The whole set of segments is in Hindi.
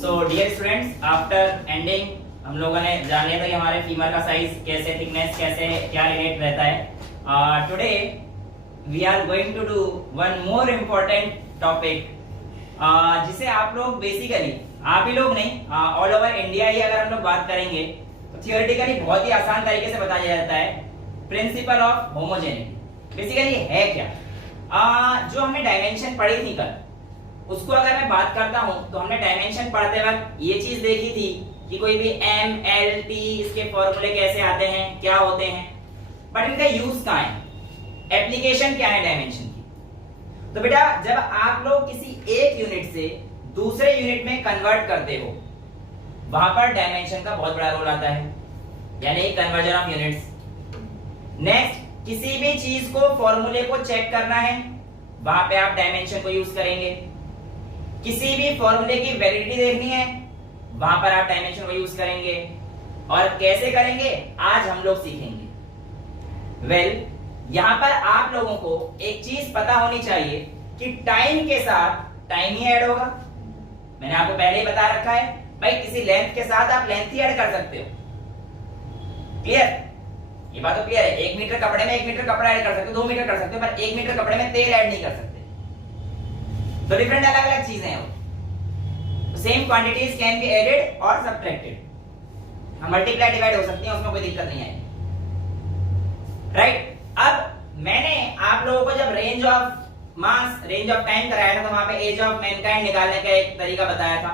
सो डियर स्टूडेंट्स, आफ्टर एंडिंग हम लोगों ने जान लिया था कि हमारे फीमर का साइज कैसे, थिकनेस कैसे, क्या रिलेट रहता है। Today we are going to do one more important topic, जिसे आप लोग बेसिकली, आप ही लोग नहीं, ऑल ओवर इंडिया ही अगर हम लोग बात करेंगे तो थियोरेटिकली बहुत ही आसान तरीके से बताया जाता है, प्रिंसिपल ऑफ होमोजेनिटी। बेसिकली है क्या? जो हमने डायमेंशन पढ़ी थी कल, उसको अगर मैं बात करता हूं तो हमने डायमेंशन पढ़ते वक्त ये चीज देखी थी कि कोई भी एम एल टी इसके फॉर्मूले कैसे आते हैं, क्या होते हैं, बट इनका यूज कहां है, एप्लीकेशन क्या है डायमेंशन की। तो बेटा जब आप लोग किसी एक यूनिट से दूसरे यूनिट में कन्वर्ट करते हो, वहां पर डायमेंशन का बहुत बड़ा रोल आता है, यानी कन्वर्जन ऑफ यूनिट्स। नेक्स्ट, किसी भी चीज को फॉर्मूले को चेक करना है, वहां पे आप डायमेंशन को यूज करेंगे। किसी भी फॉर्मूले की वैलिडिटी देखनी है, वहां पर आप डायमेंशन को यूज करेंगे। और कैसे करेंगे आज हम लोग सीखेंगे। यहां पर आप लोगों को एक चीज पता होनी चाहिए कि टाइम के साथ टाइम ही ऐड होगा। मैंने आपको पहले ही बता रखा है भाई, किसी लेंथ के साथ आप लेंथ ही ऐड कर सकते हो। क्लियर? ये बात तो क्लियर है। 1 मीटर कपड़े में 1 मीटर कपड़ा ऐड कर सकते हो, 2 मीटर कर सकते हो, पर 1 मीटर कपड़े में तेल ऐड नहीं कर सकते। तो डिफरेंट अलग अलग चीजें हैं वो। Same quantities can be added और सब्ट्रैक्टेड, मल्टीप्लाई डिवाइड हो सकती है, उसमें कोई दिक्कत नहीं आएगी। राइट? अब मैंने आप लोगों को जब range of mass, range of time कराया था, तो वहां पे एज ऑफ मैनकाइंड निकालने का एक तरीका बताया था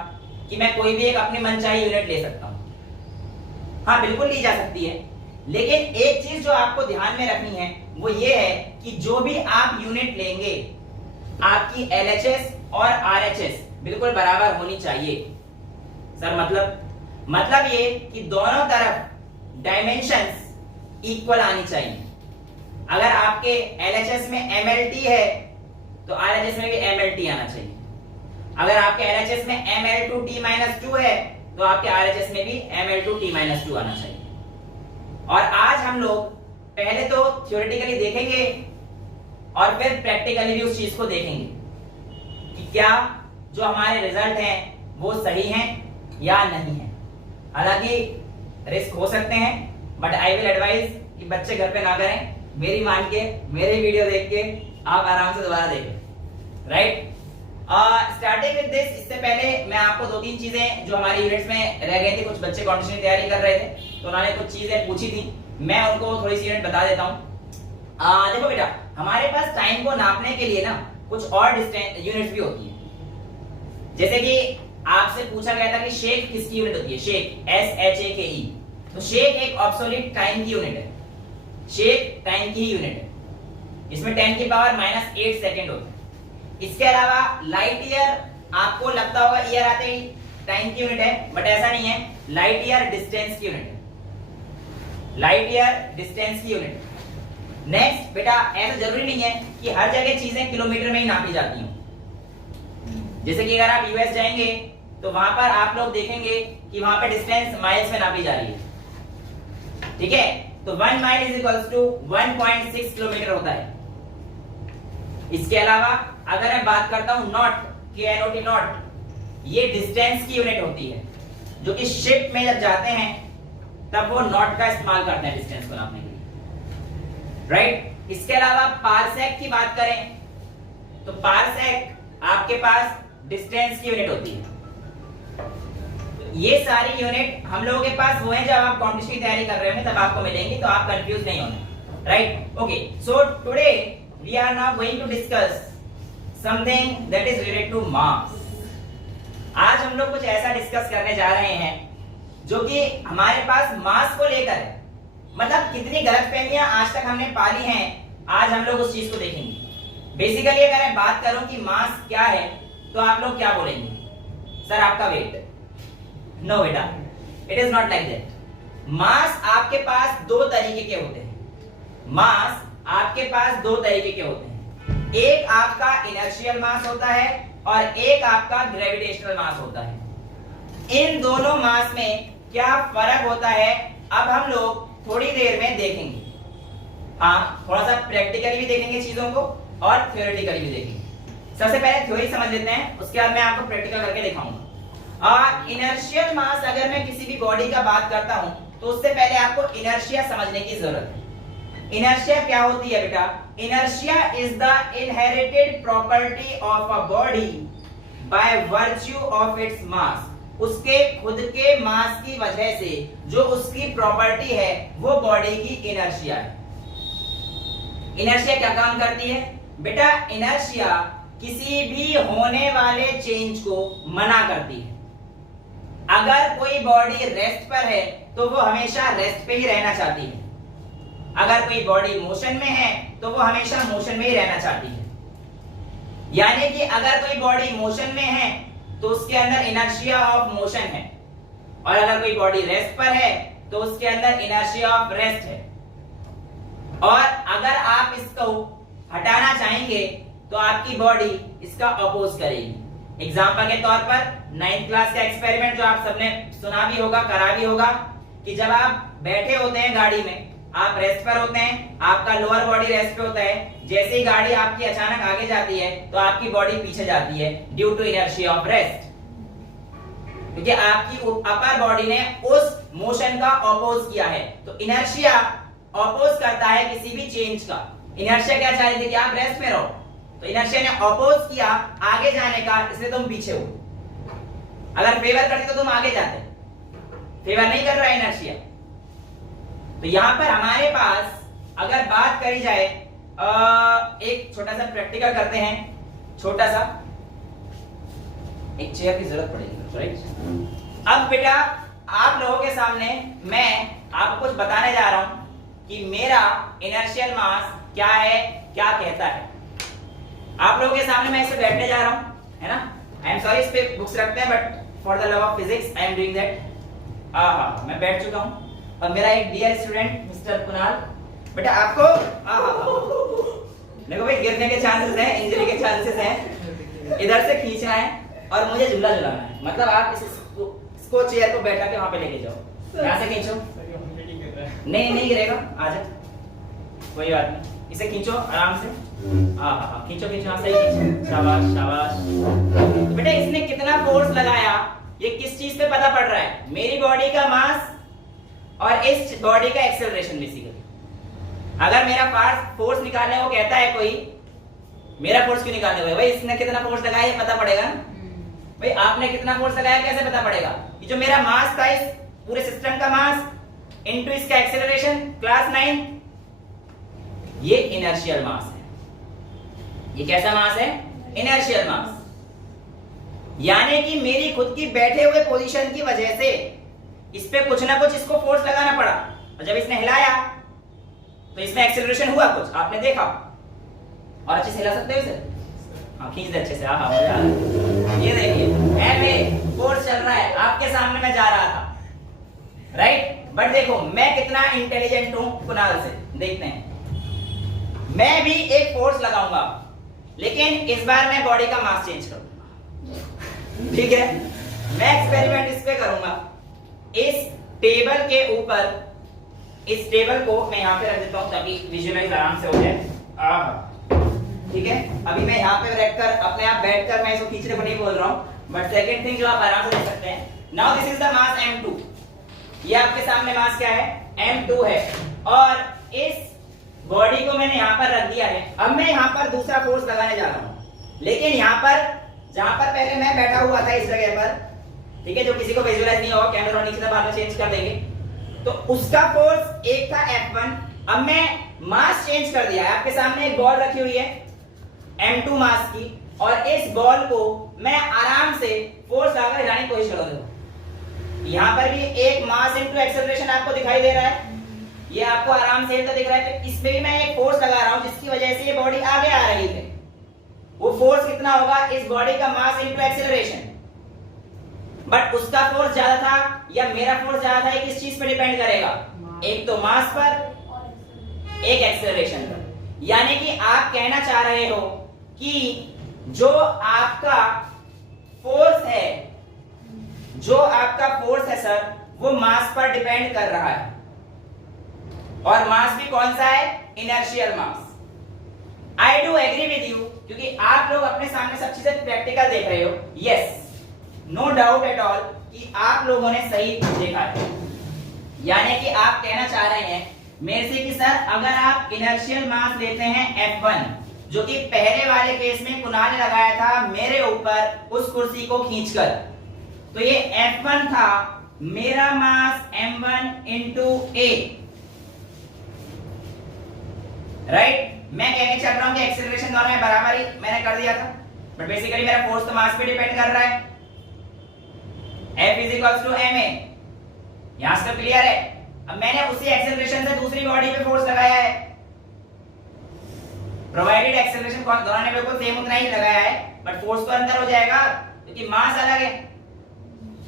कि मैं कोई भी एक अपनी मनचाही यूनिट ले सकता हूं। हाँ, बिल्कुल ली जा सकती है, लेकिन एक चीज जो आपको ध्यान में रखनी है वो ये है कि जो भी आप यूनिट लेंगे, आपकी LHS और RHS बिल्कुल बराबर होनी चाहिए। सर मतलब ये कि दोनों तरफ डायमेंशंस इक्वल आनी चाहिए। अगर आपके LHS में MLT है तो RHS में भी MLT आना चाहिए। अगर आपके LHS में ML2T-2 है तो आपके RHS में भी ML2T-2 आना चाहिए। और आज हम लोग पहले तो थ्योरेटिकली देखेंगे और फिर प्रैक्टिकली भी उस चीज को देखेंगे कि क्या जो हमारे रिजल्ट हैं वो सही हैं या नहीं है। हालांकि रिस्क हो सकते हैं, बट आई विल एडवाइज कि बच्चे घर पे ना करें, मेरी मान के, मेरी वीडियो देख के आप आराम से दोबारा देखें। राइट? स्टार्टिंग विद दिस, इससे पहले मैं आपको 2-3 चीजें जो हमारी यूनिट्स में रह गई थी, कुछ बच्चे कॉम्पिटिशन की तैयारी कर रहे थे तो उन्होंने कुछ चीजें पूछी थी, मैं उनको थोड़ी सी यूनिट बता देता हूं। देखो बेटा, हमारे पास टाइम को नापने के लिए ना कुछ और डिस्टेंस यूनिट्स भी होती है। जैसे कि आपसे पूछा गया था कि शेक किसकी यूनिट होती है, शेक SHAKE। तो शेक एक ऑब्सोल्यूट टाइम की यूनिट है, शेक टाइम की ही यूनिट है, इसमें 10 की पावर -8 सेकंड होता है। इसके अलावा लाइट ईयर, आपको लगता होगा ईयर आते ही टाइम की यूनिट है, बट ऐसा नहीं है, लाइट ईयर डिस्टेंस की यूनिट है, लाइट ईयर डिस्टेंस की यूनिट। नेक्स्ट बेटा, ऐसा जरूरी नहीं है कि हर जगह चीजें किलोमीटर में ही नापी जाती हैं। जैसे कि अगर आप यूएस जाएंगे तो वहां पर आप लोग देखेंगे कि वहां पे डिस्टेंस माइल्स में नापी जा रही है। ठीक है? तो 1 mile is equals to 1.6 kilometre होता है। इसके अलावा अगर मैं बात करता हूं नॉट, KNOT नॉट, ये डिस्टेंस की यूनिट होती है, जो कि शिप में जब जाते हैं तब वो नॉट का इस्तेमाल करते हैं डिस्टेंस को नापने के लिए। राइट? इसके अलावा पारसेक की बात करें तो पारसेक आपके पास डिस्टेंस की यूनिट होती है। ये सारी यूनिट हम लोगों के पास वो है, जब आप कॉम्पिटिशन की तैयारी कर रहे होंगे तब आपको मिलेंगी, तो आप कंफ्यूज नहीं होना। Right? Okay, so today we are now going to discuss something that is related to mass. आज हम लोग कुछ ऐसा डिस्कस करने जा रहे हैं जो कि हमारे पास मास को लेकर है। मतलब कितनी गलतफहमियां आज तक हमने पाली हैं, आज हम लोग उस चीज को देखेंगे। बेसिकली अगर मैं बात करूं कि मास क्या है तो आप लोग क्या बोलेंगे? सर आपका वेट। नो बेटा, it is not like that. Mass आपके पास 2 तरीके के होते हैं। मास आपके पास 2 तरीके के होते हैं। एक आपका इनर्शियल मास होता है और एक आपका ग्रेविटेशनल मास होता है। इन दोनों मास में क्या फर्क होता है अब हम लोग थोड़ी देर में देखेंगे। हाँ, थोड़ा सा प्रैक्टिकली भी देखेंगे चीजों को और थ्योरेटिकली भी देखेंगे। सबसे पहले थ्योरी समझ लेते हैं, उसके बाद मैं आपको प्रैक्टिकल करके दिखाऊंगा। इनर्शियल मास, अगर मैं किसी भी बॉडी का बात करता हूं तो उससे पहले आपको इनर्शिया समझने की जरूरत है। इनर्शिया क्या होती है बेटा? Inertia is the inherited property of a body by virtue of its mass. उसके खुद के मास की वजह से जो उसकी प्रॉपर्टी है वो बॉडी की इनर्शिया है। इनर्शिया क्या काम करती है बेटा? इनर्शिया किसी भी होने वाले चेंज को मना करती है। अगर कोई बॉडी रेस्ट पर है तो वो हमेशा रेस्ट पे ही रहना चाहती है, अगर कोई बॉडी मोशन में है तो वो हमेशा मोशन में ही रहना चाहती है। यानी कि अगर कोई बॉडी मोशन में है तो उसके अंदर इनर्शिया ऑफ मोशन है, और अगर कोई बॉडी रेस्ट पर है तो उसके अंदर इनर्शिया ऑफ रेस्ट है। और अगर आप इसको हटाना चाहेंगे तो आपकी बॉडी इसका अपोज करेगी। एग्जांपल के तौर पर 9th क्लास का एक्सपेरिमेंट जो आप सबने सुना भी होगा, करा भी होगा, कि जब आप बैठे होते हैं गाड़ी में, आप रेस्ट पर होते हैं, आपका लोअर बॉडी रेस्ट पे होता है, जैसे ही गाड़ी आपकी अचानक आगे जाती है तो आपकी बॉडी पीछे जाती है due to inertia of rest, क्योंकि आपकी अपर बॉडी ने उस मोशन का अपोज किया है। तो इनर्शिया अपोज करता है किसी भी चेंज का। इनर्शिया क्या चाह रही थी कि आप रेस्ट में रहो, तो इनर्शिया ने अपोज किया आगे जाने का, इसलिए तुम पीछे हो। अगर फेवर करती तो तुम आगे जाते, फेवर नहीं कर रहा है इनर्शिया। तो यहां पर हमारे पास अगर बात करी जाए, एक छोटा सा प्रैक्टिकल करते हैं, छोटा सा, एक चेयर की जरूरत पड़ेगी, राइट? अब बेटा आप लोगों के सामने मैं आपको कुछ बताने जा रहा हूं कि मेरा इनर्शियल मास क्या है, क्या कहता है। आप लोगों के सामने मैं इसे बैठने जा रहा हूं, है ना? आई एम सॉरी, इस पे बुक्स रखते हैं, but for the love of physics I am doing that. मैं बैठ चुका हूं और मेरा एक डियर स्टूडेंट मिस्टर कुणाल, बेटा आपको देखो भाई, गिरने के चांसेस हैं, इंजरी के चांसेस हैं, इधर से खींचना है और मुझे झूला झुलाना है। मतलब आप इसको चेयर को बैठा के वहां पे लेके जाओ, यहां से खींचो, नहीं गिरेगा, आ जा, कोई बात नहीं, इसे खींचो आराम से, खींचो खींचो, सही खींचो, शाबाश शाबाश। बेटा इसने कितना फोर्स लगाया ये किस चीज पे पता पड़ रहा है? मेरी बॉडी का मास और इस बॉडी का एक्सेलरेशन बेसिकली। अगर मेरा फोर्स निकालने को कहता है कोई, मेरा फोर्स क्यों निकालने को? भाई इसने कितना फोर्स लगाया ये पता पड़ेगा ना। भाई आपने कितना फोर्स लगाया कैसे पता पड़ेगा? कि जो मेरा मास था, इस पूरे सिस्टम का मास इनटू इसका एक्सेलरेशन, क्लास 9, ये इनर्शियल मास है। ये कैसा मास है? इनर्शियल मास। यानी कि मेरी खुद की बैठे हुए पोजीशन की वजह से इस पे कुछ ना कुछ इसको फोर्स लगाना पड़ा, और जब इसने हिलाया तो इसमें एक्सेलरेशन हुआ कुछ, आपने देखा। और अच्छे से हिला सकते हो इसे? हाँ खींच दे अच्छे से, हाँ मजा आ रहा है। ये देखिए फोर्स चल रहा है, आपके सामने मैं जा रहा था, राइट? बट देखो मैं कितना इंटेलिजेंट हूं कुणाल से, देखते हैं। मैं भी एक फोर्स लगाऊंगा, लेकिन इस बार मैं बॉडी का मास चेंज करूंगा, ठीक है? मैं एक्सपेरिमेंट इस पे करूंगा, इस टेबल के ऊपर, इस टेबल को मैं यहां पे रख देता हूं ताकि विजुअलाइज आराम से हो जाए, ठीक है? अभी मैं यहां पे रखकर अपने आप बैठकर मैं इसको खींचने को नहीं बोल रहा हूं, बट सेकंड थिंग जो आप आराम से देख सकते हैं, now this is the mass m2। ये आपके सामने मास क्या है? m2 है, और इस बॉडी को मैंने यहां पर रख दिया है। अब मैं यहां पर दूसरा फोर्स लगाने जा रहा हूं, लेकिन यहां पर जहां पर पहले मैं बैठा हुआ था इस जगह पर, ठीक है, जो किसी को विजुअलाइज नहीं होगा, कैमरा नीचे से बाद में चेंज कर देंगे, तो उसका फोर्स एक था F1। अब मैं मास चेंज कर दिया है, आपके सामने एक बॉल रखी हुई है m2 मास की, और इस बॉल को मैं आराम से फोर्स लगाकर हिलाने की कोशिश करूंगा। यहां पर भी एक मास इनटू एक्सेलरेशन आपको दिखाई दे रहा है, ये आपको आराम से दिख रहा है। इसमें भी मैं एक फोर्स लगा रहा हूं जिसकी वजह से ये बॉडी आगे आ रही है। वो फोर्स कितना होगा? इस बॉडी का मास इनटू एक्सेलरेशन। बट उसका फोर्स ज्यादा था या मेरा फोर्स ज्यादा था, ये किस चीज पर डिपेंड करेगा? एक तो मास पर, एक एक्सेलरेशन पर। यानी कि आप कहना चाह रहे हो कि जो आपका फोर्स है, जो आपका फोर्स है सर, वो मास पर डिपेंड कर रहा है, और मास भी कौन सा है? Inertial mass. I do agree with you, क्योंकि आप लोग अपने सामने सब चीजें प्रैक्टिकल देख रहे हो। Yes, no doubt at all कि आप लोगों ने सही देखा है, यानी कि आप कहना चाह रहे हैं मेरे से कि सर अगर आप इनर्शियल मास लेते हैं F1, जो कि पहले वाले केस में कुणाल ने लगाया था मेरे ऊपर उस कुर्सी को खींचकर, तो ये F1 था, मेरा मास M1 इंटू A, राइट। मैं कहने चल रहा हूं कि एक्सेलरेशन दोनों में बराबर ही मैंने कर दिया था, बट बेसिकली मेरा फोर्स तो मास पे डिपेंड कर रहा है। F is equals to ma, यहां से क्लियर है। अब मैंने उसी एक्सेलरेशन से दूसरी बॉडी पे फोर्स लगाया है, प्रोवाइडेड एक्सेलरेशन दोनों ने बिल्कुल सेम उतना ही लगाया है, बट फोर्स तो अंदर हो जाएगा क्योंकि मास अलग है।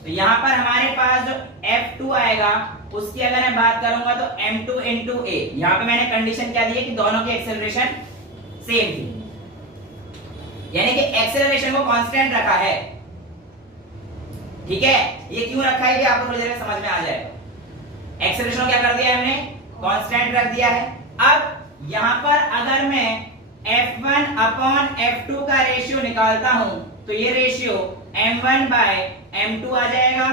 तो यहां पर हमारे पास जो F2 आएगा उसकी अगर मैं बात करूंगा तो M2 इंटू A, यहां पे मैंने कंडीशन क्या दी है कि दोनों की एक्सेलरेशन सेम थी, यानी कि एक्सेलरेशन को कांस्टेंट रखा है। ठीक है, ये क्यों रखा है कि आपको थोड़ी देर में समझ में आ जाएगा। एक्सेलरेशन को क्या कर दिया है हमने, कांस्टेंट रख दिया है। अब यहां पर अगर मैं F1 अपॉन F2 का रेशियो निकालता हूं तो ये रेशियो M1 बाय M2 आ जाएगा।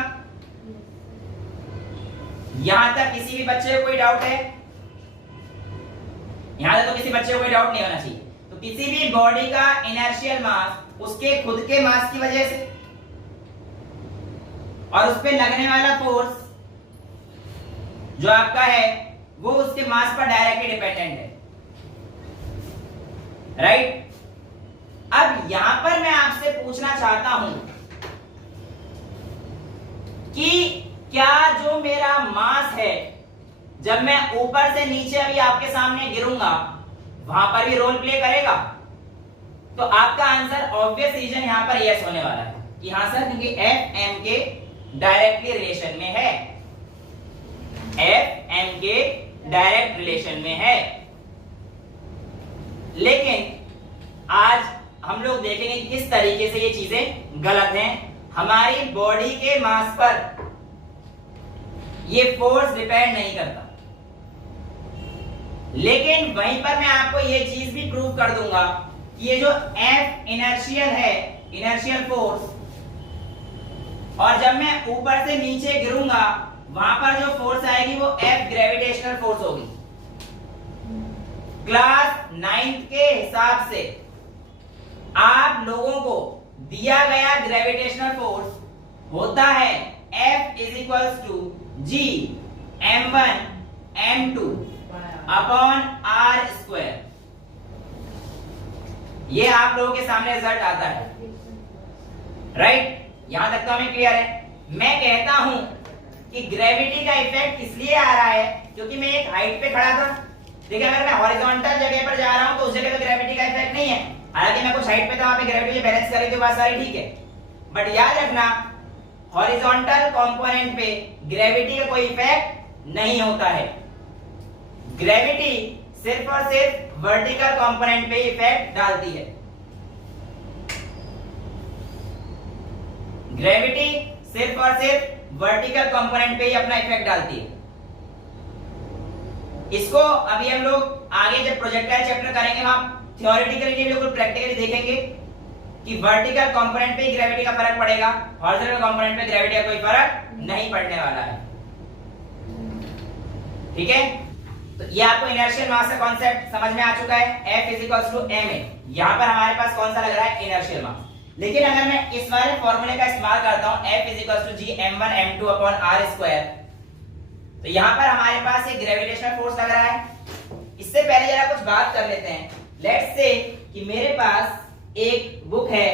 यहां तक किसी भी बच्चे को कोई डाउट है? यहां तक तो किसी बच्चे को कोई डाउट नहीं होना चाहिए। तो किसी भी बॉडी का इनर्शियल मास उसके खुद के मास की वजह से और उस पे लगने वाला फोर्स जो आपका है वो उसके मास पर डायरेक्टली डिपेंडेंट है, राइट। अब यहां पर मैं आपसे पूछना चाहता हूं कि क्या जो मेरा मास है जब मैं ऊपर से नीचे अभी आपके सामने गिरूंगा वहां पर भी रोल प्ले करेगा? तो आपका आंसर ऑब्वियस रीजन यहां पर यस होने वाला है कि हां सर, क्योंकि F M के डायरेक्टली रिलेशन में है, F M के डायरेक्ट रिलेशन में है। लेकिन आज हम लोग देखेंगे कि किस तरीके से ये चीजें गलत हैं। हमारी बॉडी के मास पर ये फोर्स डिपेंड नहीं करता, लेकिन वहीं पर मैं आपको ये चीज भी प्रूव कर दूंगा कि ये जो F इनर्शियल है, इनर्शियल फोर्स, और जब मैं ऊपर से नीचे गिरूंगा वहां पर जो फोर्स आएगी वो F ग्रेविटेशनल फोर्स होगी। क्लास 9th के हिसाब से आप लोगों को दिया गया ग्रेविटेशनल फोर्स होता है F is equals to G M1 M2 upon R square. ये आप लोगों के सामने रिजल्ट आता है, राइट। यहां तक तो हमें क्लियर है। मैं कहता हूं कि ग्रेविटी का इफेक्ट इसलिए आ रहा है क्योंकि मैं एक हाइट पे खड़ा था। देखिए, अगर मैं हॉरिजॉन्टल जगह पर जा रहा हूं तो उस जगह तो ग्रेविटी का इफेक्ट नहीं है, हालांकि मैं कुछ हाइट पे था, वहां पे ग्रेविटी बैलेंस करी तो बात सारी ठीक है। बट याद रखना, हॉरिजॉन्टल कंपोनेंट पे ग्रेविटी का कोई इफेक्ट नहीं होता है। ग्रेविटी सिर्फ और सिर्फ वर्टिकल कंपोनेंट पे इफेक्ट डालती है। ग्रेविटी सिर्फ और सिर्फ वर्टिकल कंपोनेंट पे ही अपना इफेक्ट डालती है। इसको अभी हम लोग आगे जब प्रोजेक्टाइल चैप्टर करेंगे वहां थ्योरेटिकली नहीं बिल्कुल प्रैक्टिकली देखेंगे कि वर्टिकल कंपोनेंट पे ही ग्रेविटी का फर्क पड़ेगा, हॉरिजॉन्टल कंपोनेंट पे ग्रेविटी का कोई फर्क नहीं पड़ने वाला है। ठीक है, तो ये आपको इनर्शियल मास का कांसेप्ट समझ में आ चुका है। F is equals to ma, यहां पर हमारे पास कौन सा लग रहा है, इनर्शियल मास। लेकिन अगर मैं इस वाले फॉर्मूले का इस्तेमाल करता हूं F is equals to G M1 M2 upon R square, तो यहां पर हमारे पास एक ग्रेविटेशनल फोर्स लग रहा है। इससे पहले जरा कुछ बात कर लेते हैं। लेट्स से कि मेरे पास एक बुक है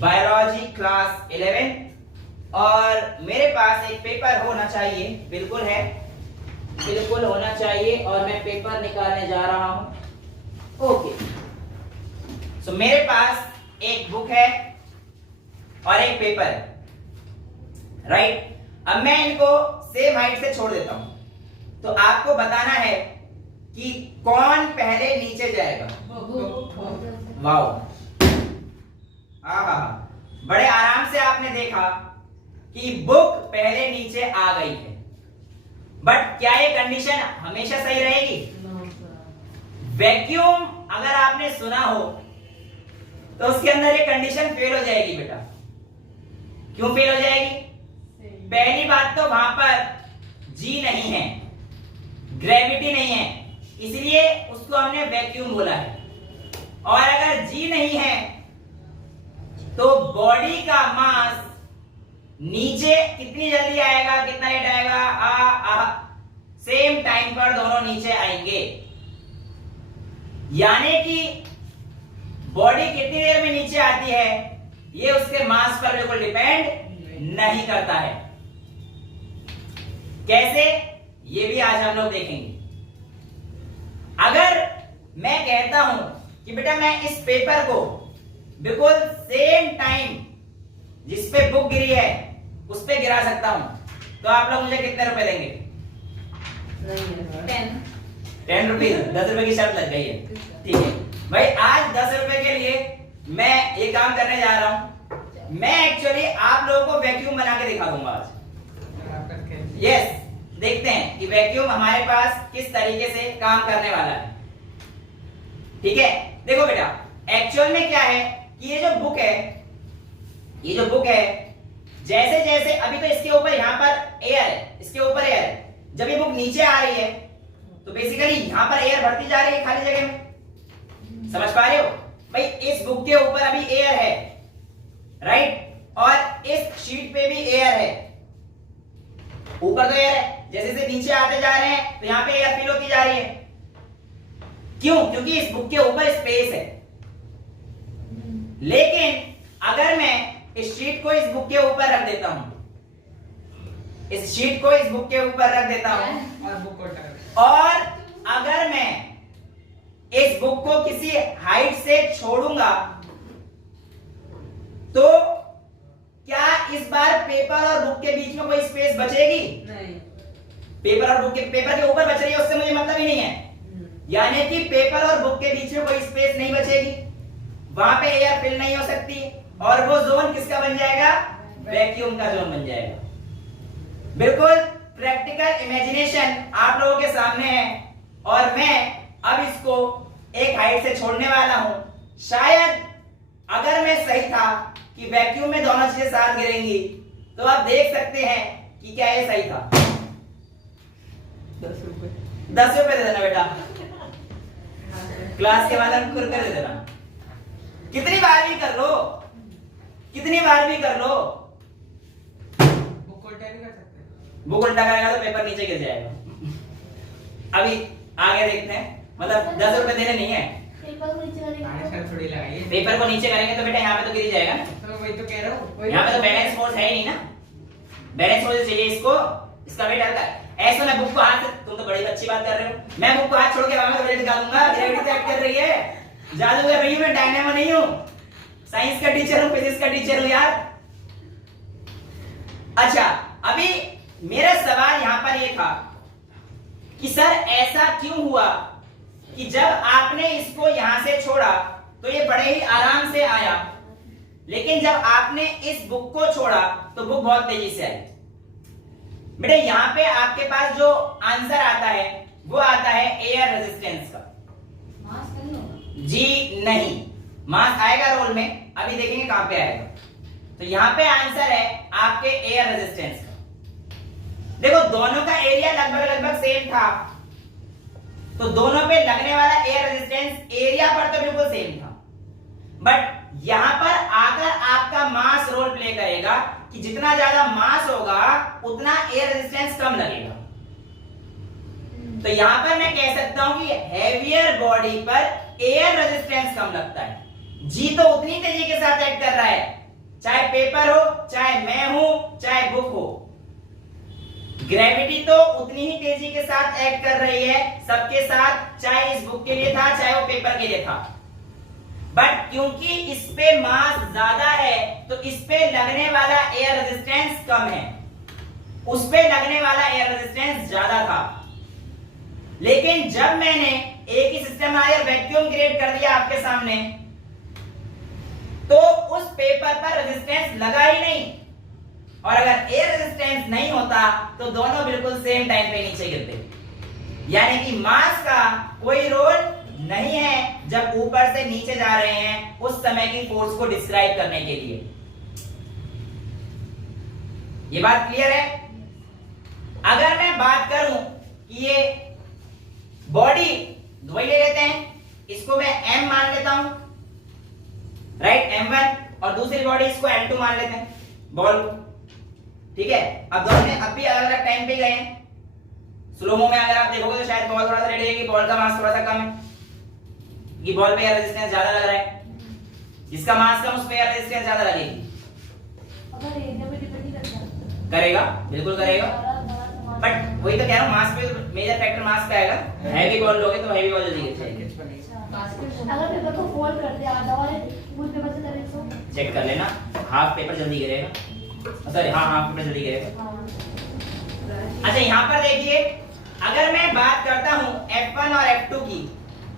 बायोलॉजी क्लास 11 और मेरे पास एक पेपर होना चाहिए, बिल्कुल है, बिल्कुल होना चाहिए, और मैं पेपर निकालने जा रहा हूं। ओके, सो मेरे पास एक बुक है और एक पेपर है, राइट। अब मैं इनको सेम हाइट से छोड़ देता हूं, तो आपको बताना है कि कौन पहले नीचे जाएगा। वाओ, आहा, बड़े आराम से आपने देखा कि बुक पहले नीचे आ गई है। बट क्या ये कंडीशन हमेशा सही रहेगी? वैक्यूम अगर आपने सुना हो तो उसके अंदर ये कंडीशन फेल हो जाएगी बेटा। क्यों फेल हो जाएगी? पहली बात तो वहां पर जी नहीं है, ग्रेविटी नहीं है, इसलिए उसको हमने वैक्यूम बोला है। और अगर जी नहीं है तो बॉडी का मास नीचे कितनी जल्दी आएगा, कितना लेट आएगा? सेम टाइम पर दोनों नीचे आएंगे। यानी कि बॉडी कितनी देर में नीचे आती है ये उसके मास पर बिल्कुल डिपेंड नहीं करता है। कैसे, ये भी आज हम लोग देखेंगे। अगर मैं कहता हूं कि बेटा मैं इस पेपर को बिल्कुल सेम टाइम जिस पे बुक गिरी है उस पे गिरा सकता हूं, तो आप लोग मुझे कितने रुपए देंगे? 10 रुपीज, 10 रुपए की शर्त लग गई है। ठीक है भाई, आज 10 रुपए के लिए मैं ये काम करने जा रहा हूं। मैं एक्चुअली आप लोगों को वैक्यूम बना के दिखा दूंगा आज। यस, देखते हैं कि वैक्यूम हमारे पास किस तरीके से काम करने वाला है। ठीक है, देखो बेटा, एक्चुअल में क्या है कि ये जो बुक है, जैसे जैसे अभी तो इसके ऊपर यहाँ पर एयर है, इसके ऊपर एयर है। जब ये बुक नीचे आ रही है तो बेसिकली यहाँ पर एयर बढ़ती जा रही है खाली जगह में। समझ पा रहे हो भाई? इस बुक के ऊपर अभी एयर है, राइट, और इस शीट पे भी एयर है। ऊपर तो एयर है, जैसे जैसे नीचे आते जा रहे हैं तो यहाँ पे एयर फिल होती जा रही है। क्यों? क्योंकि इस बुक के ऊपर स्पेस है। लेकिन अगर मैं इस शीट को इस बुक के ऊपर रख देता हूं, इस शीट को इस बुक के ऊपर रख देता हूं, और अगर मैं इस बुक को किसी हाइट से छोड़ूंगा तो क्या इस बार पेपर और बुक के बीच में कोई स्पेस बचेगी? नहीं। पेपर और बुक पेपर के ऊपर बच रही है, उससे मुझे मतलब ही नहीं है। यानी कि पेपर और बुक के बीच में कोई स्पेस नहीं बचेगी, वहां पे एयर फिल नहीं हो सकती, और वो जोन किसका बन जाएगा? वैक्यूम का जोन बन जाएगा। बिल्कुल प्रैक्टिकल इमेजिनेशन आप लोगों के सामने है, और मैं अब इसको एक हाइट से छोड़ने वाला हूं। शायद अगर मैं सही था कि वैक्यूम में दोनों चीजें साथ गिरेंगी, तो आप देख सकते हैं कि क्या ये सही था। 10 रुपए दे देना बेटा, क्लास के बाद हम कुरकुरे दे देना। कितनी बार भी कर लो, कितनी बार भी कर लो। बुक उल्टा भी कर सकते हैं, बुक उल्टा करेगा तो पेपर नीचे गिर जाएगा। अभी आगे देखते हैं, मतलब 10 रुपए देने नहीं है, पेपर को नीचे करेंगे, पेपर को नीचे करेंगे तो बेटा यहाँ पे तो गिर जाएगा ना। तो वही तो कह रहा हूँ, यहाँ पे तो बैलेंस फोर्स है ही नहीं ना। बैलेंस फोर्स चाहिए इसको, इसका वेट हल्का। ऐसा मैं बुक को हाथ, तुम तो बड़ी अच्छी बात कर रहे हो, मैं बुक को हाथ छोड़ के हवा में वेट निकालूंगा, ग्रेविटी तो एक्ट कर रही है। जादू कर रही हूं मैं, डायनेमो नहीं हूं। साइंस का टीचर हूं, फिजिक्स का टीचर हूं यार। अच्छा, अभी मेरा सवाल यहां पर यह था कि सर ऐसा क्यों हुआ कि जब आपने इसको यहां से छोड़ा तो ये बड़े ही आराम से आया, लेकिन जब आपने इस बुक को छोड़ा तो बुक बहुत तेजी से आई। बेटा यहां पे आपके पास जो आंसर आता है वो आता है एयर रेजिस्टेंस का। मास नहीं होगा? जी नहीं, मास आएगा रोल में, अभी देखेंगे कहां पे आएगा। तो यहां पे आंसर है आपके एयर रेजिस्टेंस का। देखो दोनों का एरिया लगभग सेम था, तो दोनों पे लगने वाला एयर रेजिस्टेंस एरिया पर तो बिल्कुल सेम था, बट यहां पर आकर आपका मास रोल प्ले करेगा कि जितना ज्यादा मास होगा उतना एयर रेजिस्टेंस कम लगेगा। तो यहां पर मैं कह सकता हूं कि हेवियर बॉडी पर एयर रेजिस्टेंस कम लगता है। जी तो उतनी तेजी के साथ एक्ट कर रहा है, चाहे पेपर हो, चाहे मैं हूं, चाहे बुक हो। ग्रेविटी तो उतनी ही तेजी के साथ एक्ट कर रही है सबके साथ, चाहे इस बुक के लिए था, चाहे वो पेपर के लिए था। बट क्योंकि इस पे मास ज्यादा है तो इस पे लगने वाला एयर रेजिस्टेंस कम है, उस पे लगने वाला एयर रेजिस्टेंस ज्यादा था। लेकिन जब मैंने एक ही सिस्टम आयर वैक्यूम क्रिएट कर दिया आपके सामने, तो उस पेपर पर रेजिस्टेंस लगा ही नहीं, और अगर एयर रेजिस्टेंस नहीं होता तो दोनों बिल्कुल सेम टाइम पे नीचे गिरते। यानी कि मास का कोई रोल नहीं है जब ऊपर से नीचे जा रहे हैं उस समय की फोर्स को डिस्क्राइब करने के लिए। ये बात क्लियर है? अगर मैं बात करूं कि ये बॉडी वही ले लेते हैं, इसको मैं m मान लेता हूं, राइट, m1, और दूसरी बॉडी इसको m2 मान लेते हैं बॉल को, ठीक है। अब दोनों ने अब भी अलग अलग टाइम पे गए हैं। स्लोमो में अगर आप देखोगे तो शायद बॉल थोड़ा सा रेडी है कि बॉल का मास थोड़ा सा कम है, कि बॉल पे रेजिस्टेंस ज्यादा लग रहा है, जिसका मास कम उस पे रेजिस्टेंस ज्यादा लगेगी। अगर एरिया पे डिपेंड करता करेगा, बिल्कुल करेगा, बट वही तो कह रहा हूं, मास पे मेजर फैक्टर मास पे आएगा। हैवी बॉल लोगे तो हैवी बॉल जल्दी गिर जाएगी। अगर पेपर को फोल्ड कर दे आधा वाले फुल पेपर से करें तो चेक कर लेना, हाफ पेपर जल्दी गिरेगा, सॉरी हाँ हाफ पेपर जल्दी गिरेगा। अच्छा यहाँ पर देखिए, अगर मैं बात करता हूँ F1 और F2 की,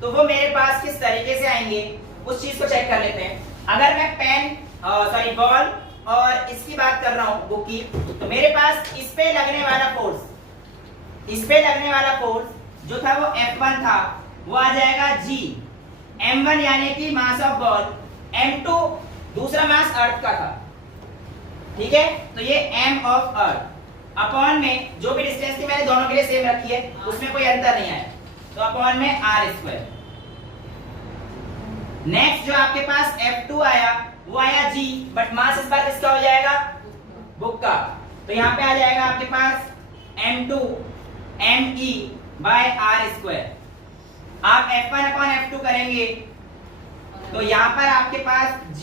तो वो मेरे पास किस तरीके से आएंगे उस चीज को चेक कर लेते हैं। अगर मैं पेन सॉरी बॉल और इसकी बात कर रहा हूँ बुक की, तो मेरे पास इस पे लगने वाला फोर्स, इस पे लगने वाला फोर्स जो था वो F1 था, वो आ जाएगा G, M1 यानी कि मास ऑफ बॉल, M2 दूसरा मास अर्थ का था, ठीक है। तो ये M ऑफ अर्थ अपॉन में जो भी डिस्टेंस थी मैंने दोनों के लिए सेम रखी है, उसमें कोई अंतर नहीं आया, तो अपॉन में r²। नेक्स्ट जो आपके पास F2 आया वो आया G, बट मास इस बार किसका हो जाएगा, बुक का, तो यहाँ पे आ जाएगा आपके पास M2 me बाय r²। आप F1 अपॉन F2 करेंगे तो यहाँ पर आपके पास G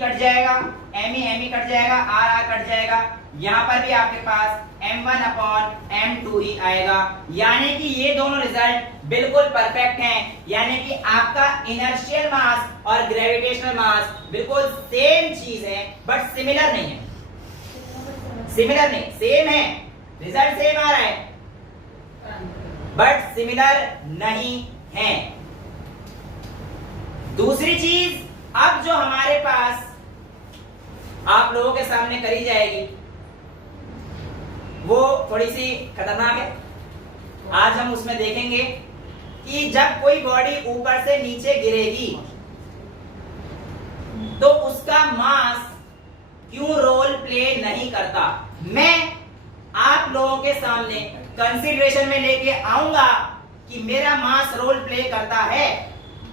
कट जाएगा, me कट जाएगा, r कट जाएगा, यहाँ पर भी आपके पास M1 अपॉन M2 ही आएगा। यानी कि ये दोनों रिजल्ट बिल्कुल परफेक्ट हैं, यानी कि आपका इनर्शियल मास और ग्रेविटेशनल मास बिल्कुल सेम चीज है, बट सिमिलर नहीं है। सिमिलर नहीं, सेम है, रिजल्ट सेम आ रहा है, बट सिमिलर नहीं है। दूसरी चीज अब जो हमारे पास आप लोगों के सामने करी जाएगी वो थोड़ी सी खतरनाक है। आज हम उसमें देखेंगे कि जब कोई बॉडी ऊपर से नीचे गिरेगी तो उसका मास क्यों रोल प्ले नहीं करता। मैं आप लोगों के सामने कंसीडरेशन में लेके आऊंगा कि मेरा मास रोल प्ले करता है,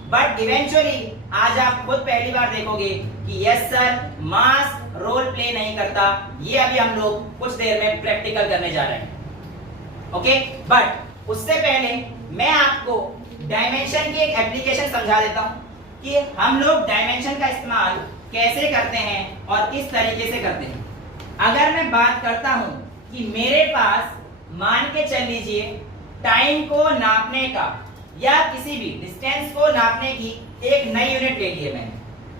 बट इवेंचुअली आज आप खुद पहली बार देखोगे कि यस सर मास रोल प्ले नहीं करता। ये अभी हम लोग कुछ देर में प्रैक्टिकल करने जा रहे हैं, ओके। बट उससे पहले मैं आपको डायमेंशन की एक एप्लीकेशन समझा देता हूं कि हम लोग डायमेंशन का इस्तेमाल कैसे करते हैं और किस तरीके से करते हैं। अगर मैं बात करता हूं कि मेरे पास मान के चल लीजिए टाइम को नापने का या किसी भी डिस्टेंस को नापने की एक नई यूनिट ले ली है। मैंने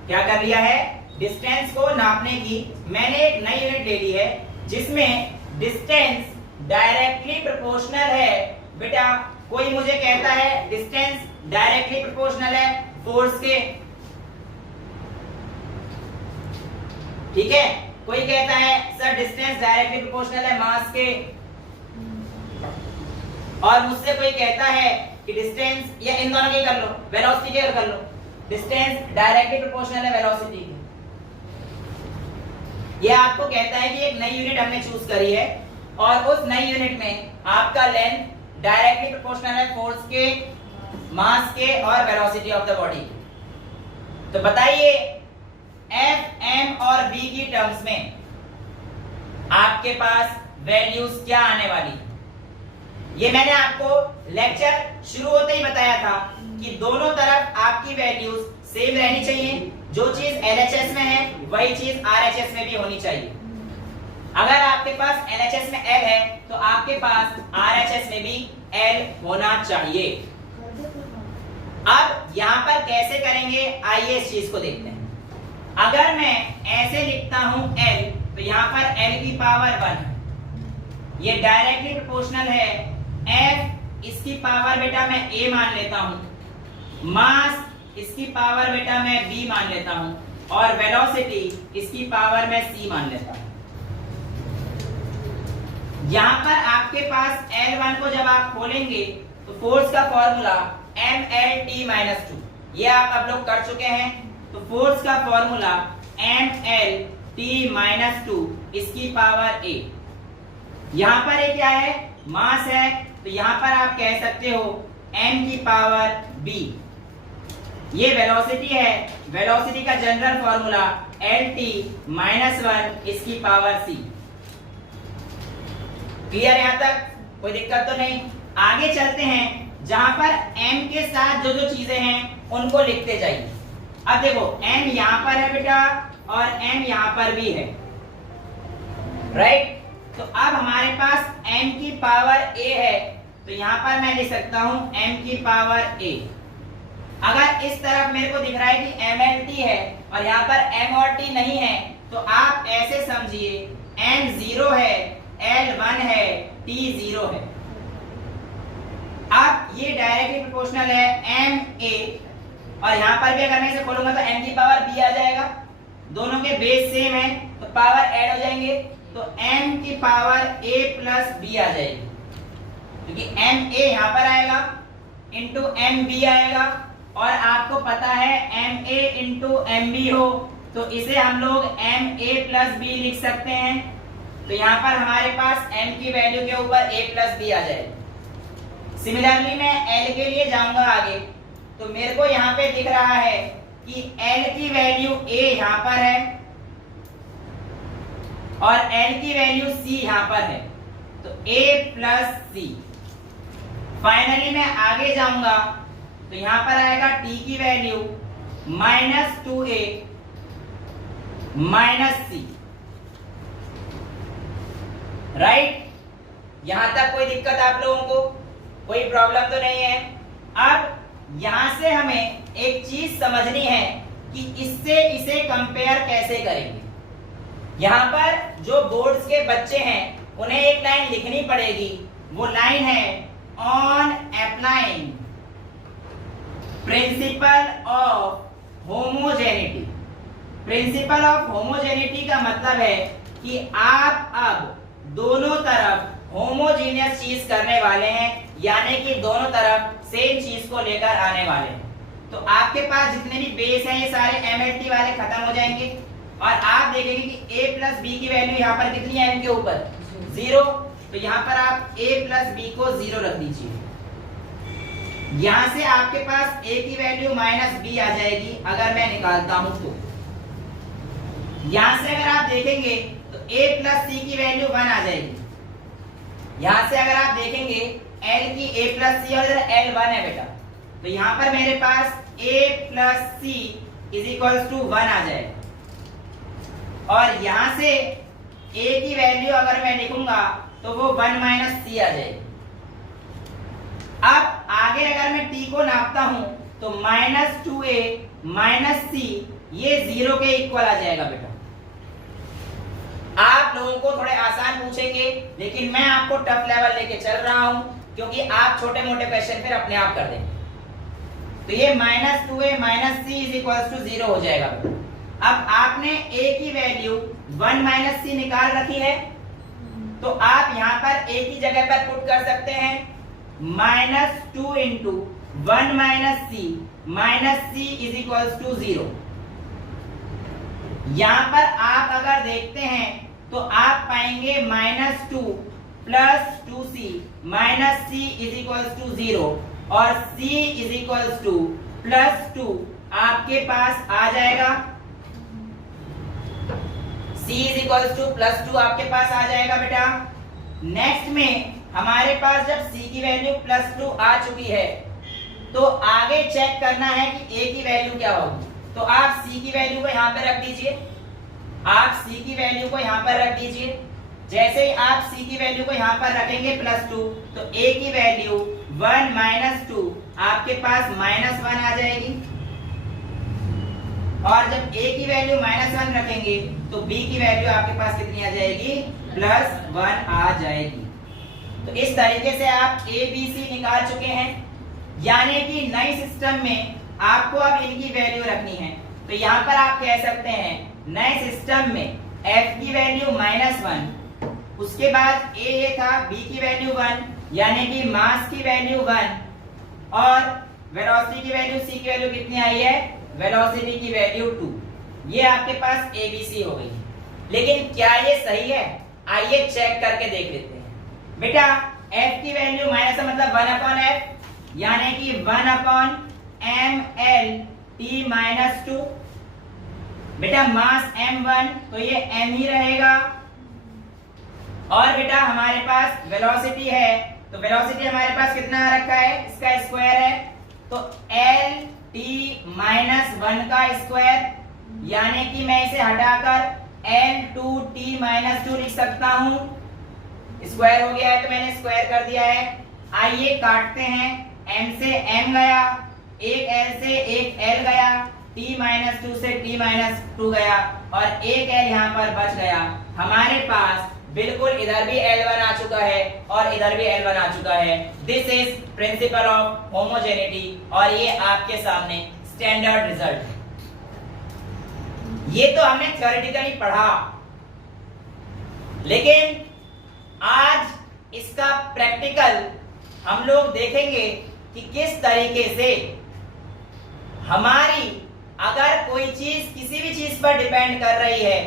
क्या कर लिया है, डिस्टेंस को नापने की मैंने एक नई यूनिट ले ली है जिसमें डिस्टेंस डायरेक्टली प्रोपोर्शनल है। बेटा कोई मुझे कहता है डिस्टेंस डायरेक्टली प्रोपोर्शनल है फोर्स के, ठीक है। कोई कहता है सर डिस्टेंस डायरेक्टली प्रोपोर्शनल है मास के, और मुझसे कोई कहता है कि डिस्टेंस, या इन दोनों के कर लो, वेलोसिटी के कर लो, डिस्टेंस डायरेक्टली प्रोपोर्शनल है वेलोसिटी के। ये आपको कहता है कि एक नई यूनिट हमने चूज करी है और उस नई यूनिट में आपका लेंथ डायरेक्टली प्रोपोर्शनल है फोर्स के, मास के और वेलोसिटी ऑफ द बॉडी। तो बताइए F, M और V की टर्म्स में आपके पास वैल्यूज क्या आने वाली। ये मैंने आपको लेक्चर शुरू होते ही बताया था कि दोनों तरफ आपकी वैल्यूज सेम रहनी चाहिए। जो चीज LHS में है वही चीज RHS में भी होनी चाहिए। अगर आपके पास LHS में L है तो आपके पास RHS में भी L होना चाहिए। अब यहाँ पर कैसे करेंगे आइए इस चीज को देखते हैं। अगर मैं ऐसे लिखता हूं L, तो यहाँ पर L की पावर 1 है, ये डायरेक्टली प्रोपोर्शनल है। F इसकी पावर बेटा मैं A मान लेता हूं, मास इसकी पावर बेटा मैं B मान लेता हूं, और वेलोसिटी इसकी पावर मैं C मान लेता हूं। यहां पर आपके पास L1 को जब आप खोलेंगे तो फोर्स का फॉर्मूला mLT-2, ये आप लोग कर चुके हैं। तो फोर्स का फॉर्मूला mL t माइनस 2 इसकी पावर a। यहां पर ये क्या है, मास है, तो यहां पर आप कह सकते हो m की पावर b। ये वेलोसिटी है, वेलोसिटी का जनरल फॉर्मूला lt माइनस 1 इसकी पावर c। क्लियर यहां तक, कोई दिक्कत तो नहीं। आगे चलते हैं, जहां पर m के साथ जो जो चीजें हैं उनको लिखते जाइए। अब देखो m यहां पर है बेटा और m यहां पर भी है, राइट। तो अब हमारे पास m की पावर a है, तो यहां पर मैं लिख सकता हूं m की पावर a। अगर इस तरफ मेरे को दिख रहा है कि mlt है और यहाँ पर m और t नहीं है, तो आप ऐसे समझिए m 0 है, l 1 है, t 0 है। अब ये डायरेक्टली प्रोपोर्शनल है m a, और यहाँ पर भी अगर मैं इसे खोलूंगा तो m की पावर b आ जाएगा। दोनों के बेस सेम है तो पावर ऐड हो जाएंगे, तो m की पावर a प्लस b आ जाएगी, क्योंकि m a यहाँ पर आएगा इंटू m b आएगा, और आपको पता है m a into m b हो तो इसे हम लोग m a प्लस b लिख सकते हैं। तो यहाँ पर हमारे पास m की वैल्यू के ऊपर a प्लस b आ जाएगी। सिमिलरली मैं l के लिए जाऊंगा आगे, तो मेरे को यहाँ पे दिख रहा है कि l की वैल्यू a यहाँ पर है और l की वैल्यू c यहाँ पर है, तो a प्लस c। फाइनली मैं आगे जाऊंगा तो यहाँ पर आएगा t की value minus 2a minus c, right. यहां तक कोई दिक्कत आप लोगों को, कोई प्रॉब्लम तो नहीं है। अब यहां से हमें एक चीज समझनी है कि इससे इसे कंपेयर कैसे करेंगे। यहां पर जो बोर्ड्स के बच्चे हैं उन्हें एक लाइन लिखनी पड़ेगी, वो लाइन है on applying principal of homogeneity. Principal of homogeneity का मतलब है कि आप अब दोनों तरफ होमोजीनियस चीज करने वाले हैं, यानी कि दोनों तरफ सेम चीज को लेकर आने वाले हैं। तो आपके पास जितने भी बेस हैं ये सारे MLT वाले खत्म हो जाएंगे, और आप देखेंगे कि a प्लस b की वैल्यू यहाँ पर कितनी है m के ऊपर 0, तो यहाँ पर आप a प्लस b को 0 रख दीजिए। यहां से आपके पास a की वैल्यू माइनस b आ जाएगी अगर मैं निकालता हूं तो। यहां से अगर आप देखेंगे तो a प्लस c की वैल्यू 1 आ जाएगी। यहां से अगर आप देखेंगे l की a प्लस c और l 1 है बेटा, तो यहां पर मेरे पास a plus c is equals to 1 आ जाएगा। और यहां से a की वैल्यू अगर मैं लिखूंगा तो वो 1 माइनस c आ जाएगी। अब आगे अगर मैं t को नापता हूं तो माइनस 2a माइनस c ये 0 के इक्वल आ जाएगा बेटा। आप लोगों को थोड़े आसान पूछेंगे, लेकिन मैं आपको टफ लेवल लेके चल रहा हूं, क्योंकि आप छोटे मोटे क्वेश्चन फिर अपने आप कर देंगे। तो ये minus 2a minus c is equals to 0 हो जाएगा बेटा। अब आपने a की वैल्यू 1 माइनस c निकाल रखी है, तो आप यहाँ पर a की जगह पर पुट कर सकते हैं minus 2 into 1 minus c is equals to 0। यहां पर आप अगर देखते हैं तो आप पाएंगे minus 2 plus 2c minus c is equals to 0, और c is equals to plus 2 आपके पास आ जाएगा। c is equals to plus 2 आपके पास आ जाएगा बेटा। नेक्स्ट में हमारे पास जब c की वैल्यू प्लस 2 आ चुकी है, तो आगे चेक करना है कि a की वैल्यू क्या होगी। तो आप c की वैल्यू को यहाँ पर रख दीजिए, आप c की वैल्यू को यहाँ पर रख दीजिए। जैसे ही आप c की वैल्यू को यहाँ पर रखेंगे प्लस 2, तो a की वैल्यू 1 माइनस 2 आपके पास माइनस 1 आ जाएगी, और जब a की वैल्यू माइनस 1 रखेंगे तो b की वैल्यू आपके पास कितनी आ जाएगी, प्लस 1 आ जाएगी। तो इस तरीके से आप a b c निकाल चुके हैं, यानी कि नए सिस्टम में आपको अब इनकी वैल्यू रखनी है। तो यहाँ पर आप कह सकते हैं नए सिस्टम में f की वैल्यू -1, उसके बाद a ये था, b की वैल्यू 1, यानी कि मास की वैल्यू 1, और वेलोसिटी की वैल्यू c की वैल्यू कितनी आई है, वेलोसिटी की वैल्यू 2। ये आपके पास abc हो गई। लेकिन क्या ये सही है? आइए चेक करके देख लेते हैं। बेटा f की वैल्यू माइनस है मतलब 1 अपॉन f, यानी कि 1 अपॉन ml t माइनस 2। बेटा मास m1 तो ये m ही रहेगा, और बेटा हमारे पास वेलोसिटी है, तो वेलोसिटी हमारे पास कितना आ रखा है, इसका स्क्वायर है, तो l t माइनस 1 का स्क्वायर, यानी कि मैं इसे हटाकर L2t माइनस 2 लिख सकता हूं। स्क्वायर हो गया है तो मैंने स्क्वायर कर दिया है। आइए काटते हैं, m से m गया, एक l से एक l गया, t माइनस 2 से t माइनस 2 गया, और एक l यहाँ पर बच गया। हमारे पास बिल्कुल इधर भी L1 आ चुका है और इधर भी L1 आ चुका है। This is principal of homogeneity, और ये आपके सामने स्टैंडर्ड रिजल्ट है। ये तो हमने थ्योरेटिकली पढ़ा, लेकिन आज इसका प्रैक्टिकल हम लोग देखेंगे कि किस तरीके से हमारी अगर कोई चीज किसी भी चीज पर डिपेंड कर रही है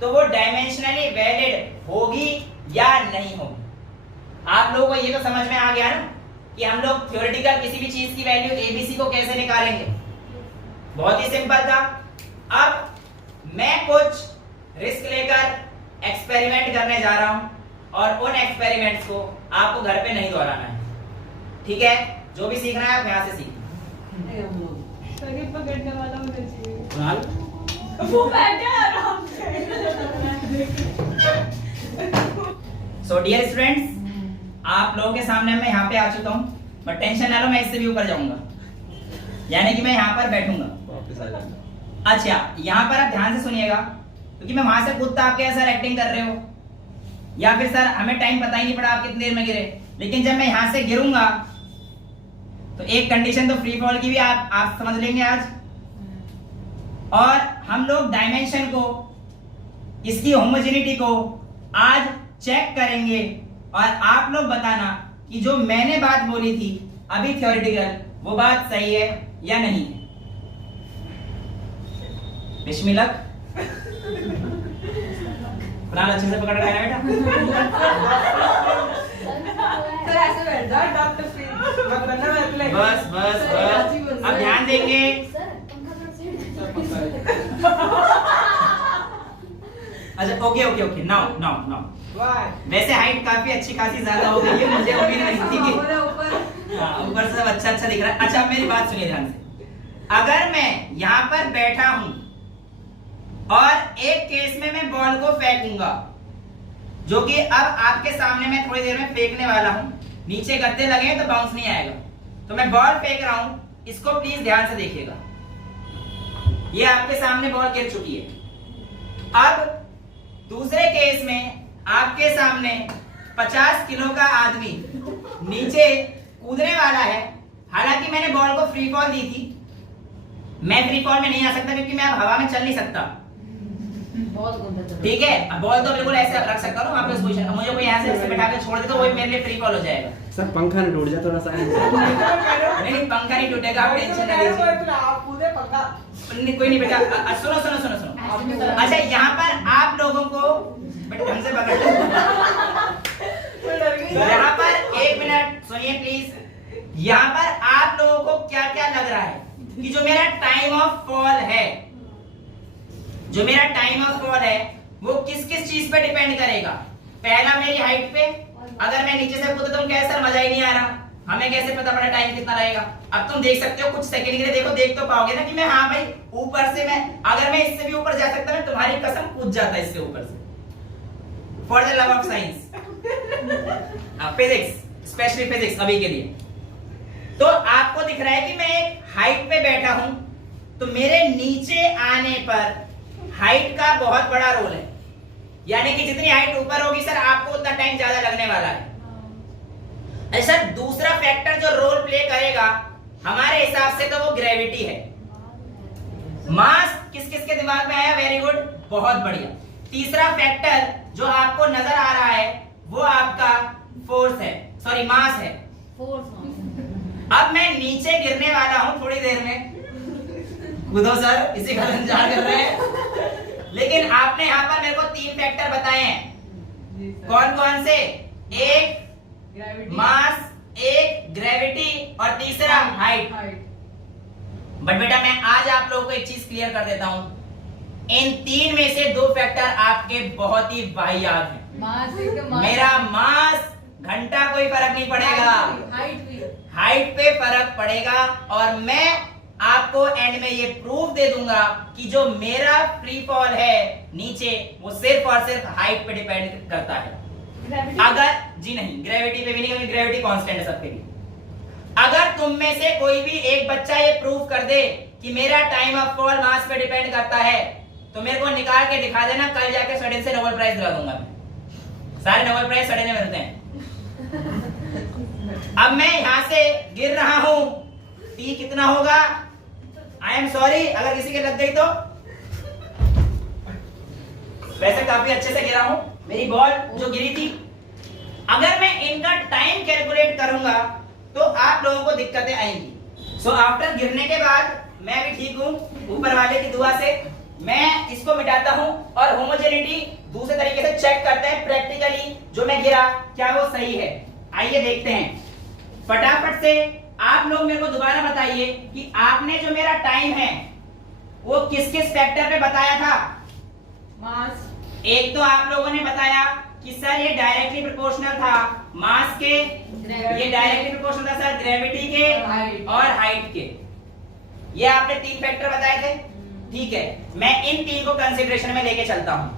तो वो डायमेंशनली वैलिड होगी या नहीं होगी। आप लोगों को ये तो समझ में आ गया ना कि हम लोग थ्योरेटिकल किसी भी चीज की वैल्यू एबीसी को कैसे निकालेंगे। बहुत ही सिंपल था। अब मैं कुछ रिस्क लेकर एक्सपेरिमेंट करने जा रहा हूं, और उन एक्सपेरिमेंट्स को आपको घर पे नहीं दोहराना है, ठीक है? जो भी सीखना है आप यहाँ से सीखना। पकड़ने वाला होना चाहिए। वो बैठे आराम से। सो डियर स्टूडेंट्स, आप लोगों के सामने मैं यहाँ पे आ चुका हूँ, बट टेंशन ना लो, मैं इससे भी ऊपर जाऊंगा, यानी कि मैं यहाँ पर बैठूंगा। अच्छा, यहाँ पर आप ध्यान से सुनिएगा, क्योंकि मैं वहां से कूदता आप क्या सर एक्टिंग कर रहे हो, या फिर सर हमें टाइम पता ही नहीं पड़ा आप कितनी देर में गिरे। लेकिन जब मैं यहाँ से गिरूंगा तो एक कंडीशन तो फ्री फॉल की भी आप समझ लेंगे आज, और हम लोग डायमेंशन को, इसकी होमोजेनिटी को आज चेक करेंगे, और आप लोग बताना कि जो मैंने बात बोली थी अभी थ्योरेटिकल, वो बात सही है या नहीं है। बिस्मिल्लाह। कुरान अच्छे से पकड़ रहा है ना सर ऐसे बैठ जाओ डॉक्टर फिर बेटा? बस बस बस, अब ध्यान देंगे। अच्छा okay okay okay, now now now. वैसे हाइट काफी अच्छी खासी ज्यादा हो गई है, मुझे उम्मीद नहीं थी कि ऊपर से सब अच्छा अच्छा दिख रहा है। अच्छा मेरी बात सुनिए ध्यान से, अगर मैं यहाँ पर बैठा हूं और एक केस में मैं बॉल को फेंकूंगा, जो कि अब आपके सामने मैं थोड़ी देर में फेंकने वाला हूं, नीचे गद्दे लगे तो बाउंस नहीं आएगा, तो मैं बॉल फेंक रहा हूं, इसको प्लीज ध्यान से देखिएगा। ये आपके सामने बॉल गिर चुकी है। अब दूसरे केस में आपके सामने 50 किलो का आदमी नीचे कूदने वाला है, हालांकि मैंने बॉल को फ्री फॉल दी थी, मैं फ्री फॉल में नहीं आ सकता क्योंकि मैं अब हवा में चल नहीं सकता, ठीक है? अब बॉल तो बिल्कुल ऐसे रख सकता हूँ आपके पोजीशन, मुझे कोई यहाँ से ऐसे बैठा के छोड़ दे तो वो मेरे लिए फ्री फॉल हो जाएगा। सर पंखा न टूट जाए थोड़ा सा। नहीं पंखा नहीं टूटेगा, आप टेंशन ना लीजिए। आप कूदे पंखा कोई नहीं बेटा, सुनो सुनो सुनो सुनो। अच्छा यहाँ पर आप लोगों को बेटा ढंग से पकड़ लो। यहाँ पर एक मिनट सुनिए प्लीज, यहाँ पर आप लोगों को क्या क्या लग रहा है कि जो मेरा टाइम ऑफ फॉल है, जो मेरा टाइम ऑफ फॉल है वो किस किस चीज पे डिपेंड करेगा? पहला मेरी हाइट पे, अगर मैं नीचे से कूदता हूं क्या सर मजा ही नहीं आ रहा, हमें कैसे पता पड़ा टाइम कितना रहेगा? अब तुम देख सकते हो कुछ सेकंड के लिए, देखो देख तो पाओगे ना कि मैं, हाँ भाई ऊपर से मैं, अगर मैं इससे भी ऊपर जा सकता, मैं तुम्हारी कसम कूद जाता इससे ऊपर से, for the love of science, physics, specially physics अभी के लिए। तो आपको दिख रहा है कि मैं एक हाइट पे बैठा हूं, तो मेरे नीचे आने पर हाइट का बहुत बड़ा रोल है, यानी कि जितनी हाइट ऊपर होगी सर आपको उतना टाइम ज्यादा लगने वाला है। ऐसा दूसरा फैक्टर जो रोल प्ले करेगा हमारे हिसाब से तो वो ग्रेविटी है। मास किस किस के दिमाग में आया? वेरी गुड, बहुत बढ़िया। तीसरा फैक्टर जो आपको नजर आ रहा है वो आपका फोर्स है, सॉरी मास है। अब मैं नीचे गिरने वाला हूं थोड़ी देर में, कूदो सर, इसी का इंतजार कर रहे हैं। लेकिन आपने यहाँ पर मेरे को 3 फैक्टर बताए हैं। जी सर। कौन कौन से? एक ग्रेविटी, मास, एक ग्रेविटी और तीसरा हाइट। बट बेटा मैं आज आप लोगों को एक चीज क्लियर कर देता हूं, इन 3 में से 2 फैक्टर आपके बहुत ही वाहियात हैं। मास एकदम मेरा मास घंटा कोई फर्क नहीं पड़ेगा, हाइट पे फर्क पड़ेगा। और मैं आपको एंड में ये प्रूफ दे दूंगा कि जो मेरा फ्री फॉल है नीचे वो सिर्फ और सिर्फ हाइट पे डिपेंड करता है। अगर जी नहीं, ग्रेविटी पे भी नहीं, क्योंकि ग्रेविटी कांस्टेंट है सबके लिए। अगर तुम में से कोई भी एक बच्चा ये प्रूफ कर दे कि मेरा टाइम ऑफ फॉल मास पे डिपेंड करता है, तो मेरे को निकाल के दिखा देना, कल जाके स्टूडेंट से नोबेल प्राइज दिला दूंगा मैं। सारे नोबेल प्राइज स्टूडेंट में मिलते हैं। अब मैं यहां से गिर रहा हूं, टी कितना होगा? आई एम सॉरी अगर किसी के लग गई तो, वैसे काफी अच्छे से गिरा हूं, मेरी बॉल जो गिरी थी। अगर मैं इनका टाइम कैलकुलेट करूंगा तो आप लोगों को दिक्कतें आएंगी। सो आफ्टर गिरने के बाद मैं भी ठीक हूं, ऊपर वाले की दुआ से मैं इसको मिटाता हूं और होमोजेनिटी दूसरे तरीके से चेक करते हैं प्रैक्टिकली, जो मैं गिरा क्या वो सही है। आइए देखते हैं फटाफट से। आप लोग मेरे को दोबारा बताइए कि आपने जो मेरा टाइम है वो किस किस फैक्टर पे बताया था? मास। एक तो आप लोगों ने बताया कि सर ये डायरेक्टली प्रोपोर्शनल था मास के, ये डायरेक्टली प्रोपोर्शनल था सर ग्रेविटी के और हाइट के। ये आपने 3 फैक्टर बताए थे, ठीक है। मैं इन 3 को कंसीडरेशन में लेके चलता हूं।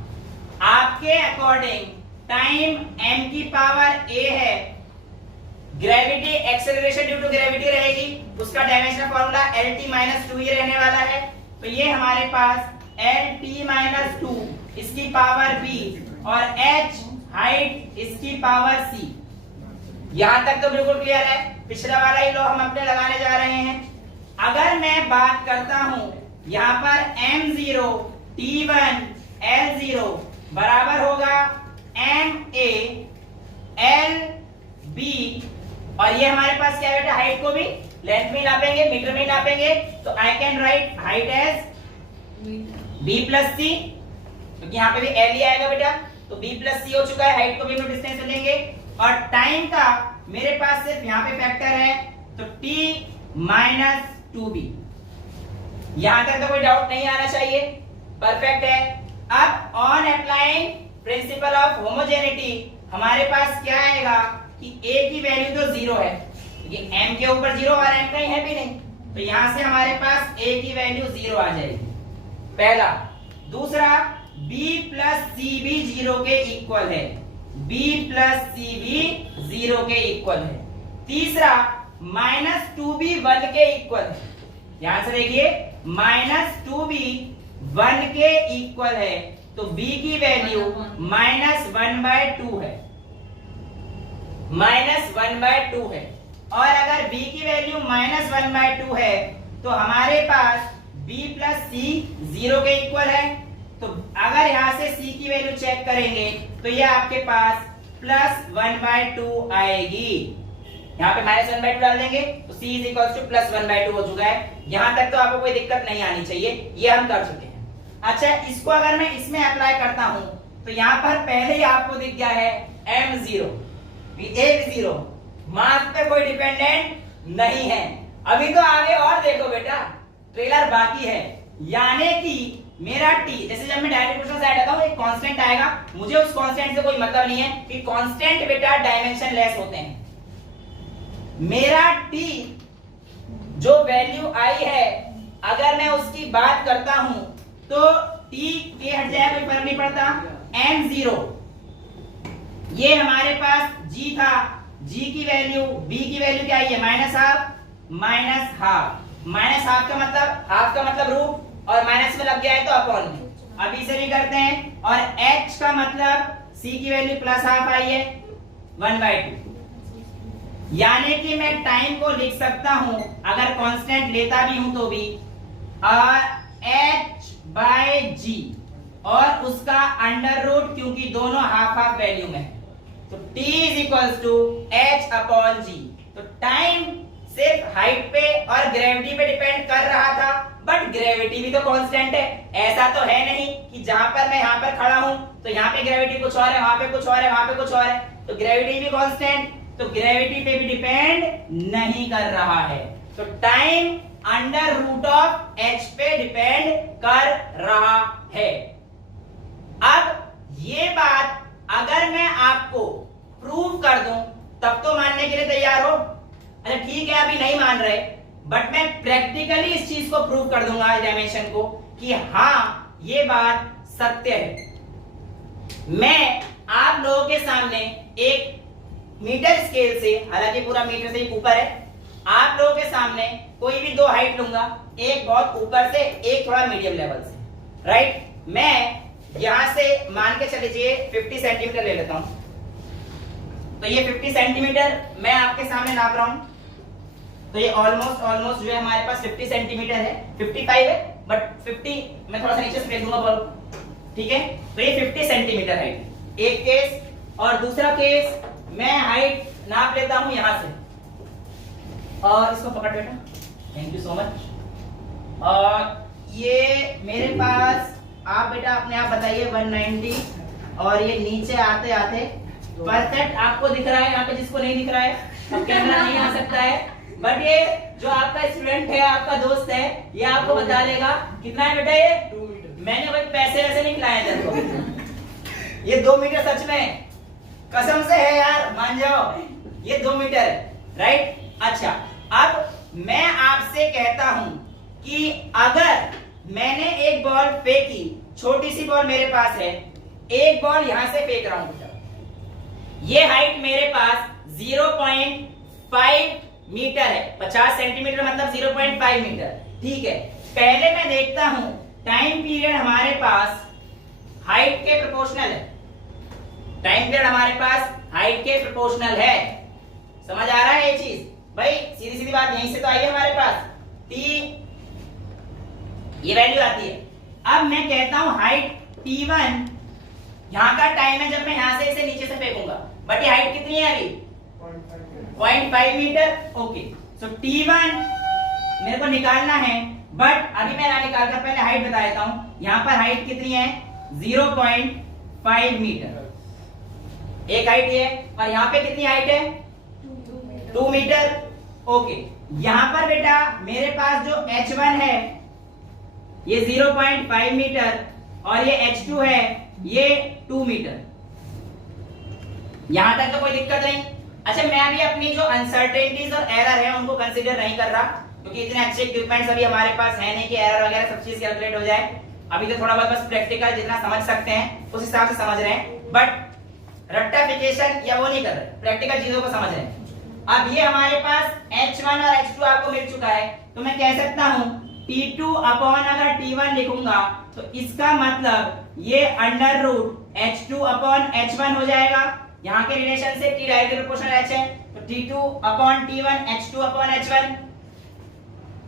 आपके अकॉर्डिंग टाइम m की पावर a है, gravity acceleration due to gravity रहेगी, उसका डायमेंशनल फार्मूला LT-2 ही रहने वाला है। तो ये हमारे पास LT-2 इसकी पावर b और h हाइट इसकी पावर c। यहां तक तो बिल्कुल क्लियर है। पिछला वाला ही लो हम अपने लगाने जा रहे हैं। अगर मैं बात करता हूं यहां पर m0 t1 l0 बराबर होगा ma lb, और ये हमारे पास क्या बेटा, हाइट को भी लेंथ में नापेंगे, मीटर में नापेंगे। तो I can write height as b plus c, क्योंकि यहाँ पे भी l ही आएगा बेटा, तो b प्लस c हो चुका है। हाइट को भी हम डिस्टेंस लेंगे और टाइम का मेरे पास सिर्फ यहाँ पे फैक्टर है, तो t-2b। यहां तक तो कोई डाउट नहीं आना चाहिए, परफेक्ट है। अब on applying principal of homogeneity हमारे पास क्या आएगा कि a की वैल्यू तो 0 है, क्योंकि m के ऊपर 0 और m कहीं है भी नहीं, तो यहां से हमारे पास a की वैल्यू 0 आ जाएगी, पहला। दूसरा b प्लस c भी 0 के इक्वल है, b प्लस c भी 0 के इक्वल है। तीसरा -2b 1 के इक्वल है, ध्यान से देखिए -2b 1 के इक्वल है, तो b की वैल्यू -1/2 है, -1/2 है। और अगर b की वैल्यू -1/2 है तो हमारे पास b प्लस c 0 के इक्वल है। तो अगर यहां से c की वैल्यू चेक करेंगे तो ये आपके पास +1/2 आएगी। यहाँ पे -1/2 डाल देंगे तो c +1/2 हो चुका है। यहां तक तो आपको कोई दिक्कत नहीं आनी चाहिए, ये हम कर चुके हैं। अच्छा, इसको अगर मैं इसमें अप्लाई करता हूं तो यहाँ पर पहले ही आपको दिख गया है m0 0, मास पे कोई डिपेंडेंट नहीं है। अभी तो आगे और देखो बेटा, ट्रेलर बाकी है। यानी कि मेरा t, जैसे जब मैं डायरेक्ट इक्वेशन से हटाता हूं एक कांस्टेंट आएगा, मुझे उस कांस्टेंट से कोई मतलब नहीं है कि कांस्टेंट बेटा डायमेंशन लेस होते हैं। मेरा t जो वैल्यू आई है अगर मैं उसकी बात करता हूं तो t के हट जाए कोई फर्क नहीं पड़ता, m0 ये हमारे पास g था, g की वैल्यू, b की वैल्यू क्या आई है -हाफ का मतलब रूट, और माइनस में लग गया है तो अपॉन में। अब इसे भी करते हैं, और h का मतलब c की वैल्यू +½ आई है 1/2। यानी कि मैं टाइम को लिख सकता हूं अगर कांस्टेंट लेता भी हूं तो भी h/g और उसका अंडर रूट, क्योंकि दोनों हाफ वैल्यू में है, तो t h/g। तो टाइम सिर्फ हाइट पे और ग्रेविटी पे डिपेंड कर रहा था, बट ग्रेविटी भी तो कांस्टेंट है। ऐसा तो है नहीं कि जहां पर मैं यहां पर खड़ा हूं तो यहां पे ग्रेविटी कुछ और है, वहां पे कुछ और है, वहां पे कुछ और है, तो ग्रेविटी भी कांस्टेंट, तो ग्रेविटी पे भी डिपेंड नहीं कर रहा है। तो time under root of h पे डिपेंड कर रहा है। अब ये बात अगर मैं आपको प्रूव कर दूं तब तो मानने के लिए तैयार हो। अच्छा ठीक है, अभी नहीं मान रहे, बट मैं प्रैक्टिकली इस चीज को प्रूव कर दूंगा, डायमेंशन को, कि हाँ ये बात सत्य है। मैं आप लोगों के सामने एक मीटर स्केल से, हालांकि पूरा मीटर से ही ऊपर है, आप लोगों के सामने कोई भी दो हाइट लूंगा, एक बहुत ऊपर से, एक थोड़ा मीडियम लेवल से, राइट। मैं यहां से मान के चलिए 50 सेंटीमीटर ले लेता हूं, तो ये 50 सेंटीमीटर मैं आपके सामने नाप रहा हूं, तो ये ऑलमोस्ट जो है हमारे पास 50 सेंटीमीटर है, 55 है, बट 50 मैं थोड़ा सा नीचे से फेंक दूंगा बॉल, ठीक है। तो ये 50 सेंटीमीटर हाइट एक केस, और दूसरा केस मैं हाइट नाप लेता हूं यहां से, और इसको पकड़ बेटा, थैंक यू सो मच। और ये मेरे पास, आप बेटा अपने आप बताइए 190, और ये नीचे आते आते परफेक्ट आपको दिख रहा है, यहाँ पे जिसको नहीं दिख रहा है, अब कैमरा नहीं आ सकता है, बट ये जो आपका स्टूडेंट है, आपका दोस्त है, ये आपको बता देगा कितना है बेटा ये 2 मीटर। मैंने कोई पैसे ऐसे नहीं खिलाए तेरे को, ये 2 मीटर सच में, कसम से है यार, मान जाओ, ये 2 मीटर है, राइट। अच्छा, अब मैं आपसे कहता हूं कि अगर मैंने एक बॉल फेंकी, छोटी सी बॉल मेरे पास है, एक बॉल यहां से फेंक रहा हूं बेटा, ये हाइट मेरे पास 0.5 मीटर है, 50 सेंटीमीटर मतलब 0.5 मीटर, ठीक है। पहले मैं देखता हूं टाइम पीरियड हमारे पास हाइट के प्रोपोर्शनल है, टाइम पीरियड हमारे पास हाइट के प्रोपोर्शनल है, समझ आ रहा है ये चीज भाई? सीधी सीधी बात यहीं से तो आई है हमारे पास, ये वैल्यू आती है। अब मैं कहता हूं हाइट T1, यहां का टाइम है जब मैं यहां से इसे नीचे से फेंकूंगा, बट ये हाइट कितनी है अभी 0.5 मीटर, ओके। सो T1 मेरे को निकालना है, बट अभी मैं ना निकाल कर पहले हाइट बता देता हूं। यहां पर हाइट कितनी है 0.5 मीटर, एक हाइट ये, और यहां पे कितनी हाइट है 2 मीटर, ओके। यहां पर बेटा मेरे पास जो H1 है ये 0.5 मीटर, और ये H2 है ये 2 मीटर, यहां तक तो कोई दिक्कत नहीं। अच्छा, मैं अभी अपनी जो अनसर्टेनिटीज और एरर है उनको कंसीडर नहीं कर रहा, क्योंकि इतने अच्छे इक्विपमेंट्स अभी हमारे पास है नहीं कि एरर वगैरह सब चीज कैलकुलेट हो जाए। अभी तो थोड़ा बहुत बस प्रैक्टिकल जितना समझ सकते हैं उस हिसाब से समझ रहे हैं, बट रट्टाफिकेशन या वो नहीं कर रहे, प्रैक्टिकल चीजों को समझ रहे हैं। अब ये हमारे पास H1 और H2 आपको मिल चुका है, तो मैं कह सकता हूं T2 अपॉन अगर T1 लिखूंगा तो इसका मतलब ये under root H2 upon H1 हो जाएगा। यहाँ के रिलेशन से T डायरेक्टली प्रोपोर्शनल H है, तो T2 upon T1 H2 upon H1,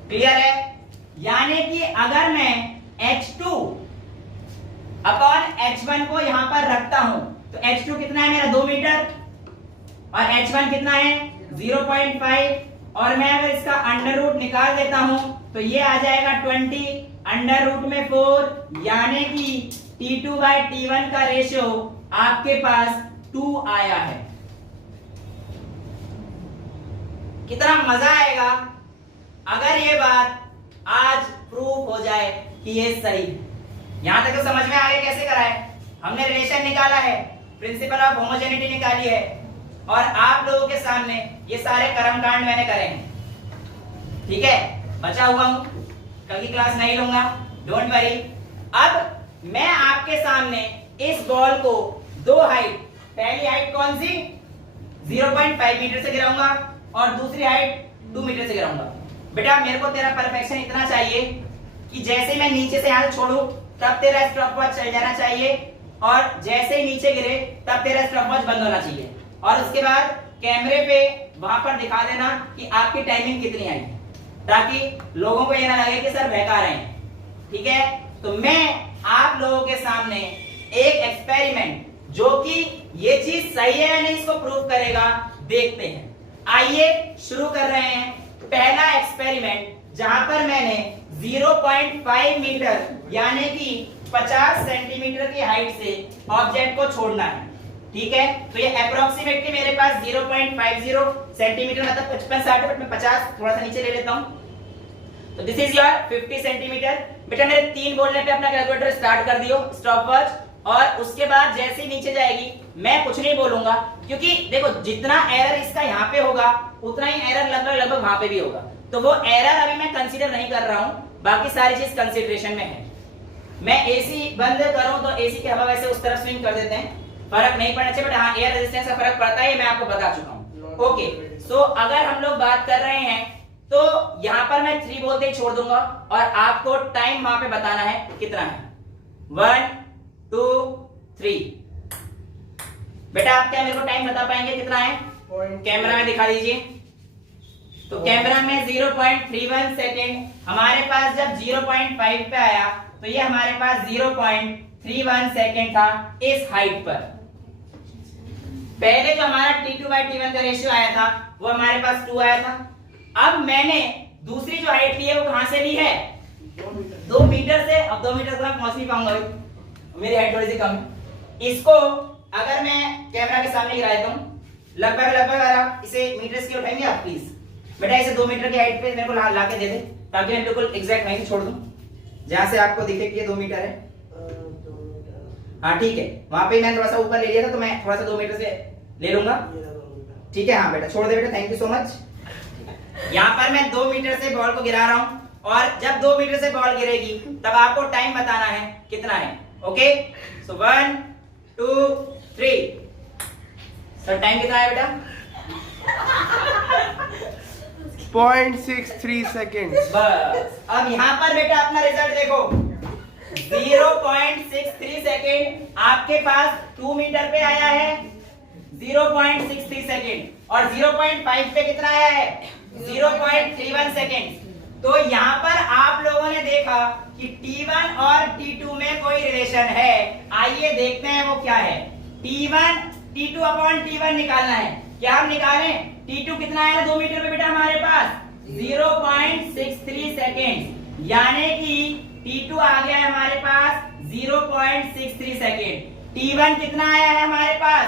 clear है? यानी कि अगर मैं H2 अपॉन H1 को यहाँ पर रखता हूं तो H2 कितना है मेरा 2 मीटर, और H1 कितना है 0.5, और मैं अगर इसका अंडर रूट निकाल देता हूं तो ये आ जाएगा 20, अंडर रूट में 4, यानी कि T2 बाय T1 का रेशियो आपके पास 2 आया है। कितना मजा आएगा अगर ये बात आज प्रूव हो जाए कि ये सही है। यहां तक तो समझ में आ गया कैसे करा है, हमने रिलेशन निकाला है, प्रिंसिपल ऑफ होमोजेनिटी निकाली है, और आप लोगों के सामने ये सारे कर्मकांड मैंने करे हैं, ठीक है। बचा हुआ हूं, कल की क्लास नहीं लूंगा, डोंट वरी। अब मैं आपके सामने इस बॉल को दो हाइट, पहली हाइट कौन सी 0.5 मीटर से गिराऊंगा, और दूसरी हाइट 2 मीटर से गिराऊंगा। बेटा मेरे को तेरा परफेक्शन इतना चाहिए कि जैसे मैं नीचे से हाथ छोड़ू तब तेरा स्टॉपवॉच चल जाना चाहिए, और जैसे ही नीचे गिरे तब तेरा स्टॉपवॉच बंद होना चाहिए, और उसके बाद कैमरे पे वहां पर दिखा देना कि आपकी टाइमिंग कितनी आई, ताकि लोगों को ये ना लगे कि सर बहका रहे हैं, ठीक है। तो मैं आप लोगों के सामने एक एक्सपेरिमेंट, जो कि ये चीज सही है या नहीं इसको प्रूव करेगा, देखते हैं। आइए शुरू कर रहे हैं पहला एक्सपेरिमेंट, जहां पर मैंने 0.5 मीटर यानी कि 50 सेंटीमीटर की हाइट से ऑब्जेक्ट को छोड़ना है। ठीक है, तो ये अप्रोक्सीमेटली मेरे पास 0.50 सेंटीमीटर मतलब 55-60 बट मैं 50 थोड़ा सा नीचे ले लेता हूं। तो दिस इज योर 50 सेंटीमीटर। बेटा मेरे 3 बोलने पे अपना कैलकुलेटर स्टार्ट कर दियो, स्टॉप वॉच, और उसके बाद जैसे ही नीचे जाएगी मैं कुछ नहीं बोलूंगा, क्योंकि देखो जितना एरर इसका यहाँ पे होगा उतना ही एरर लगभग वहां पे भी होगा, तो वो एरर अभी मैं कंसीडर नहीं कर रहा हूं, बाकी सारी चीज कंसीडरेशन में है। मैं एसी बंद करूं तो एसी की हवा वैसे उस तरफ स्विंग कर देते हैं, फर्क नहीं पड़ना चाहिए, बट हाँ एयर रेजिस्टेंस का फर्क पड़ता है, मैं आपको बता चुका हूं। ओके, सो अगर हम लोग बात कर रहे हैं तो यहां पर मैं 3 बोलते ही छोड़ दूंगा और आपको टाइम वहां पे बताना है कितना है। 1 2 3। बेटा आप क्या मेरे को टाइम बता पाएंगे कितना है? कैमरा में दिखा दीजिए। तो कैमरा में 0.31 सेकेंड, हमारे पास जब 0.5 पे आया तो ये हमारे पास 0.31 सेकेंड था इस हाइट पर। पहले जो हमारा T2/T1 का रेशियो आया था वो हमारे पास 2 आया था। अब मैंने दूसरी जो हाइट ली है वो कहां से ली है? 2 मीटर से। अब 2 मीटर तो मैं पहुंच नहीं पाऊंगा, मेरी हाइट थोड़ी सी कम है। इसको अगर मैं कैमरा के सामने गिरा देता हूं, लगभग अगर इसे मीटर की उठाएंगे आप प्लीज। बेटा इसे 2 मीटर की हाइट पे मेरे को ला के दे दे, ताकि मैं बिल्कुल एग्जैक्ट वहीं छोड़ दूं जहां से आपको दिखे कि ये 2 मीटर है। हाँ ठीक है, वहां पे मैं थोड़ा सा ऊपर ले लिया था तो मैं थोड़ा सा 2 मीटर से ले लूंगा। ठीक है, हाँ बेटा छोड़ दे बेटा, थैंक यू सो मच। यहाँ पर मैं 2 मीटर से बॉल को गिरा रहा हूं, और जब 2 मीटर से बॉल गिरेगी तब आपको टाइम बताना है कितना है। ओके, सो 1 2 3। सर टाइम कितना है बेटा? 0.63 सेकेंड्स। बस अब यहाँ पर बेटा अपना रिजल्ट देखो, 0.63 सेकेंड आपके पास 2 मीटर पे आया है, 0.63 सेकेंड, और 0.5 पे कितना आया है? 0.31 सेकेंड। तो यहाँ पर आप लोगों ने देखा कि T1 और T2 में कोई रिलेशन है। आइए देखते हैं वो क्या है। T2 अपॉन T1 निकालना है। क्या हम निकालें? T2 कितना आया 2 मीटर पे बेटा हमारे पास? 0.63 सेकेंड, यानी कि T2 आ गया है हमारे पास 0.63 सेकेंड। T1 कितना आया है हमारे पास?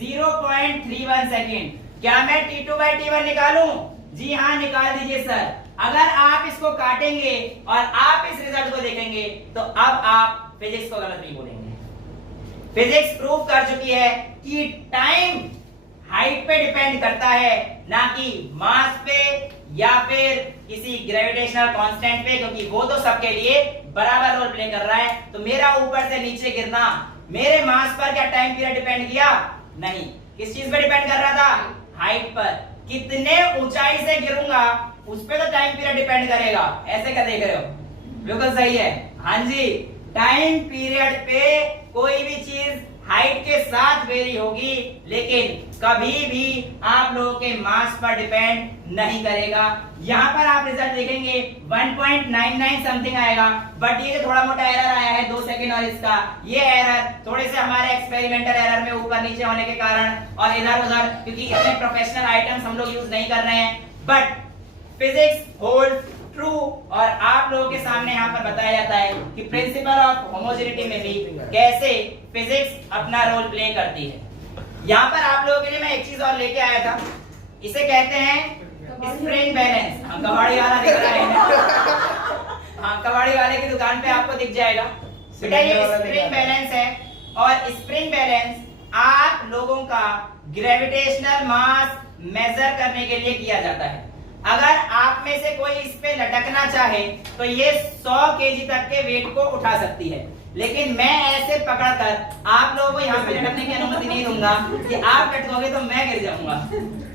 0.31 सेकेंड। क्या मैं T2/T1 निकालूं? जी हाँ, निकाल दीजिए सर। अगर आप इसको काटेंगे और आप इस रिजल्ट को देखेंगे तो अब आप फिजिक्स को गलत नहीं बोलेंगे। फिजिक्स प्रूव कर चुकी है कि टाइम हाइट पे डिपेंड करता है, ना कि मास पे या फिर किसी ग्रेविटेशनल कांस्टेंट पे, क्योंकि वो तो सबके लिए बराबर रोल प्ले कर रहा है। तो मेरा ऊपर से नीचे गिरना मेरे मास पर क्या टाइम पीरियड डिपेंड किया? नहीं। किस चीज पे डिपेंड कर रहा था? हाइट पर। कितने ऊंचाई से गिरूंगा उस पे तो टाइम पीरियड डिपेंड करेगा। ऐसे क्या देख रहे हो? बिल्कुल सही है, हाँ जी। टाइम पीरियड पे कोई भी चीज हाइट के साथ वेरी होगी, लेकिन कभी भी आप लोगों के मास पर डिपेंड नहीं करेगा। यहाँ पर आप रिजल्ट देखेंगे 1.99 समथिंग आएगा, बट ये जो थोड़ा मोटा एरर आया है 2 सेकेंड और इसका, ये एरर थोड़े से हमारे एक्सपेरिमेंटल एरर में ऊपर नीचे होने के कारण और इधर उधर, क्योंकि इतने प्रोफेशनल आइटम्स हम लोग यूज नहीं कर रहे हैं, बट फिजिक्स होल्ड ट्रू। और आप लोगों के सामने यहाँ पर बताया जाता है कि प्रिंसिपल ऑफ होमोजेनिटी में भी कैसे फिजिक्स अपना रोल प्ले करती है। यहाँ पर आप लोगों के लिए मैं एक चीज और लेके आया था, इसे कहते हैं स्प्रिंग बैलेंस। हाँ, कबाड़ी वाला दिख रहा है हाँ, कबाड़ी वाले की दुकान पे आपको दिख जाएगा बेटा, ये स्प्रिंग बैलेंस है। और स्प्रिंग बैलेंस आप लोगों का ग्रेविटेशनल मास मेजर करने के लिए किया जाता है। अगर आप में से कोई इस पे लटकना चाहे तो ये 100 केजी तक के वेट को उठा सकती है, लेकिन मैं ऐसे पकड़कर आप लोगों को यहाँ पे लटकने की अनुमति नहीं दूंगा कि आप लटकोगे तो मैं गिर जाऊंगा,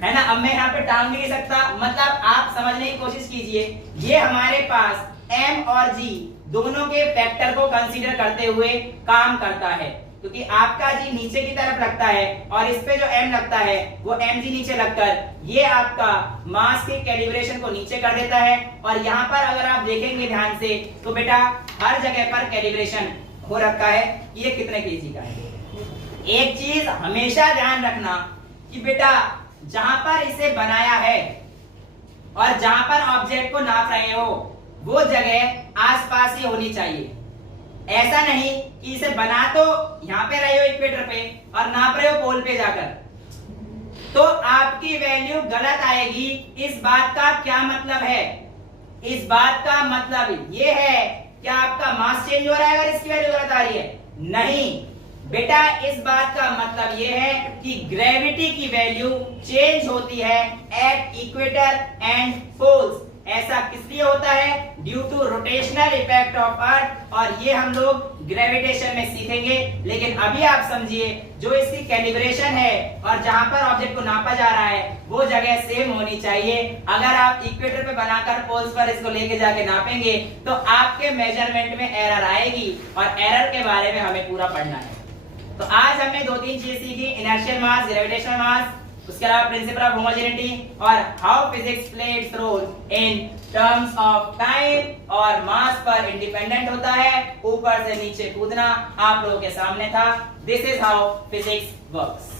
है ना। अब मैं यहाँ पे टांग भी नहीं सकता। मतलब आप समझने की कोशिश कीजिए, ये हमारे पास M और G दोनों के फैक्टर को कंसीडर करते हुए काम करता है, क्योंकि आपका G नीचे की तरफ लगता है और इस पे जो M लगता है वो mg नीचे लगकर ये आपका मास के कैलिब्रेशन को नीचे कर देता है। और यहाँ पर अगर आप देखेंगे ध्यान से तो बेटा हर जगह पर कैलिब्रेशन हो रखा है ये कितने केजी का है। एक चीज हमेशा ध्यान रखना कि बेटा जहां पर इसे बनाया है और जहां पर ऑब्जेक्ट को नाप रहे हो वो जगह आसपास ही होनी चाहिए। ऐसा नहीं कि इसे बना तो यहां पे रहे हो इक्वेटर पे और नाप रहे हो पोल पे जाकर, तो आपकी वैल्यू गलत आएगी। इस बात का क्या मतलब है? इस बात का मतलब ये है कि आपका मास चेंज हो रहा है अगर इसकी वैल्यू गलत आ रही है? नहीं बेटा, इस बात का मतलब ये है कि ग्रेविटी की वैल्यू चेंज होती है एट इक्वेटर एंड पोल्स। ऐसा किस लिए होता है? Due to rotational effect of earth, और ये हम लोग ग्रेविटेशन में सीखेंगे। लेकिन अभी आप समझिए, जो इसकी कैलिब्रेशन है और जहां पर ऑब्जेक्ट को नापा जा रहा है वो जगह सेम होनी चाहिए। अगर आप इक्वेटर पे बनाकर पोल्स पर इसको लेके जाके नापेंगे तो आपके मेजरमेंट में एरर आएगी, और एरर के बारे में हमें पूरा पढ़ना है। तो आज हमने 2-3 चीज सीखी, इनर्शियल मास, ग्रेविटेशनल मास, उसके अलावा प्रिंसिपल ऑफ होमोजेनिटी, और how physics play its role in terms of time और मास पर इंडिपेंडेंट होता है। ऊपर से नीचे कूदना आप लोगों के सामने था। This is how physics works.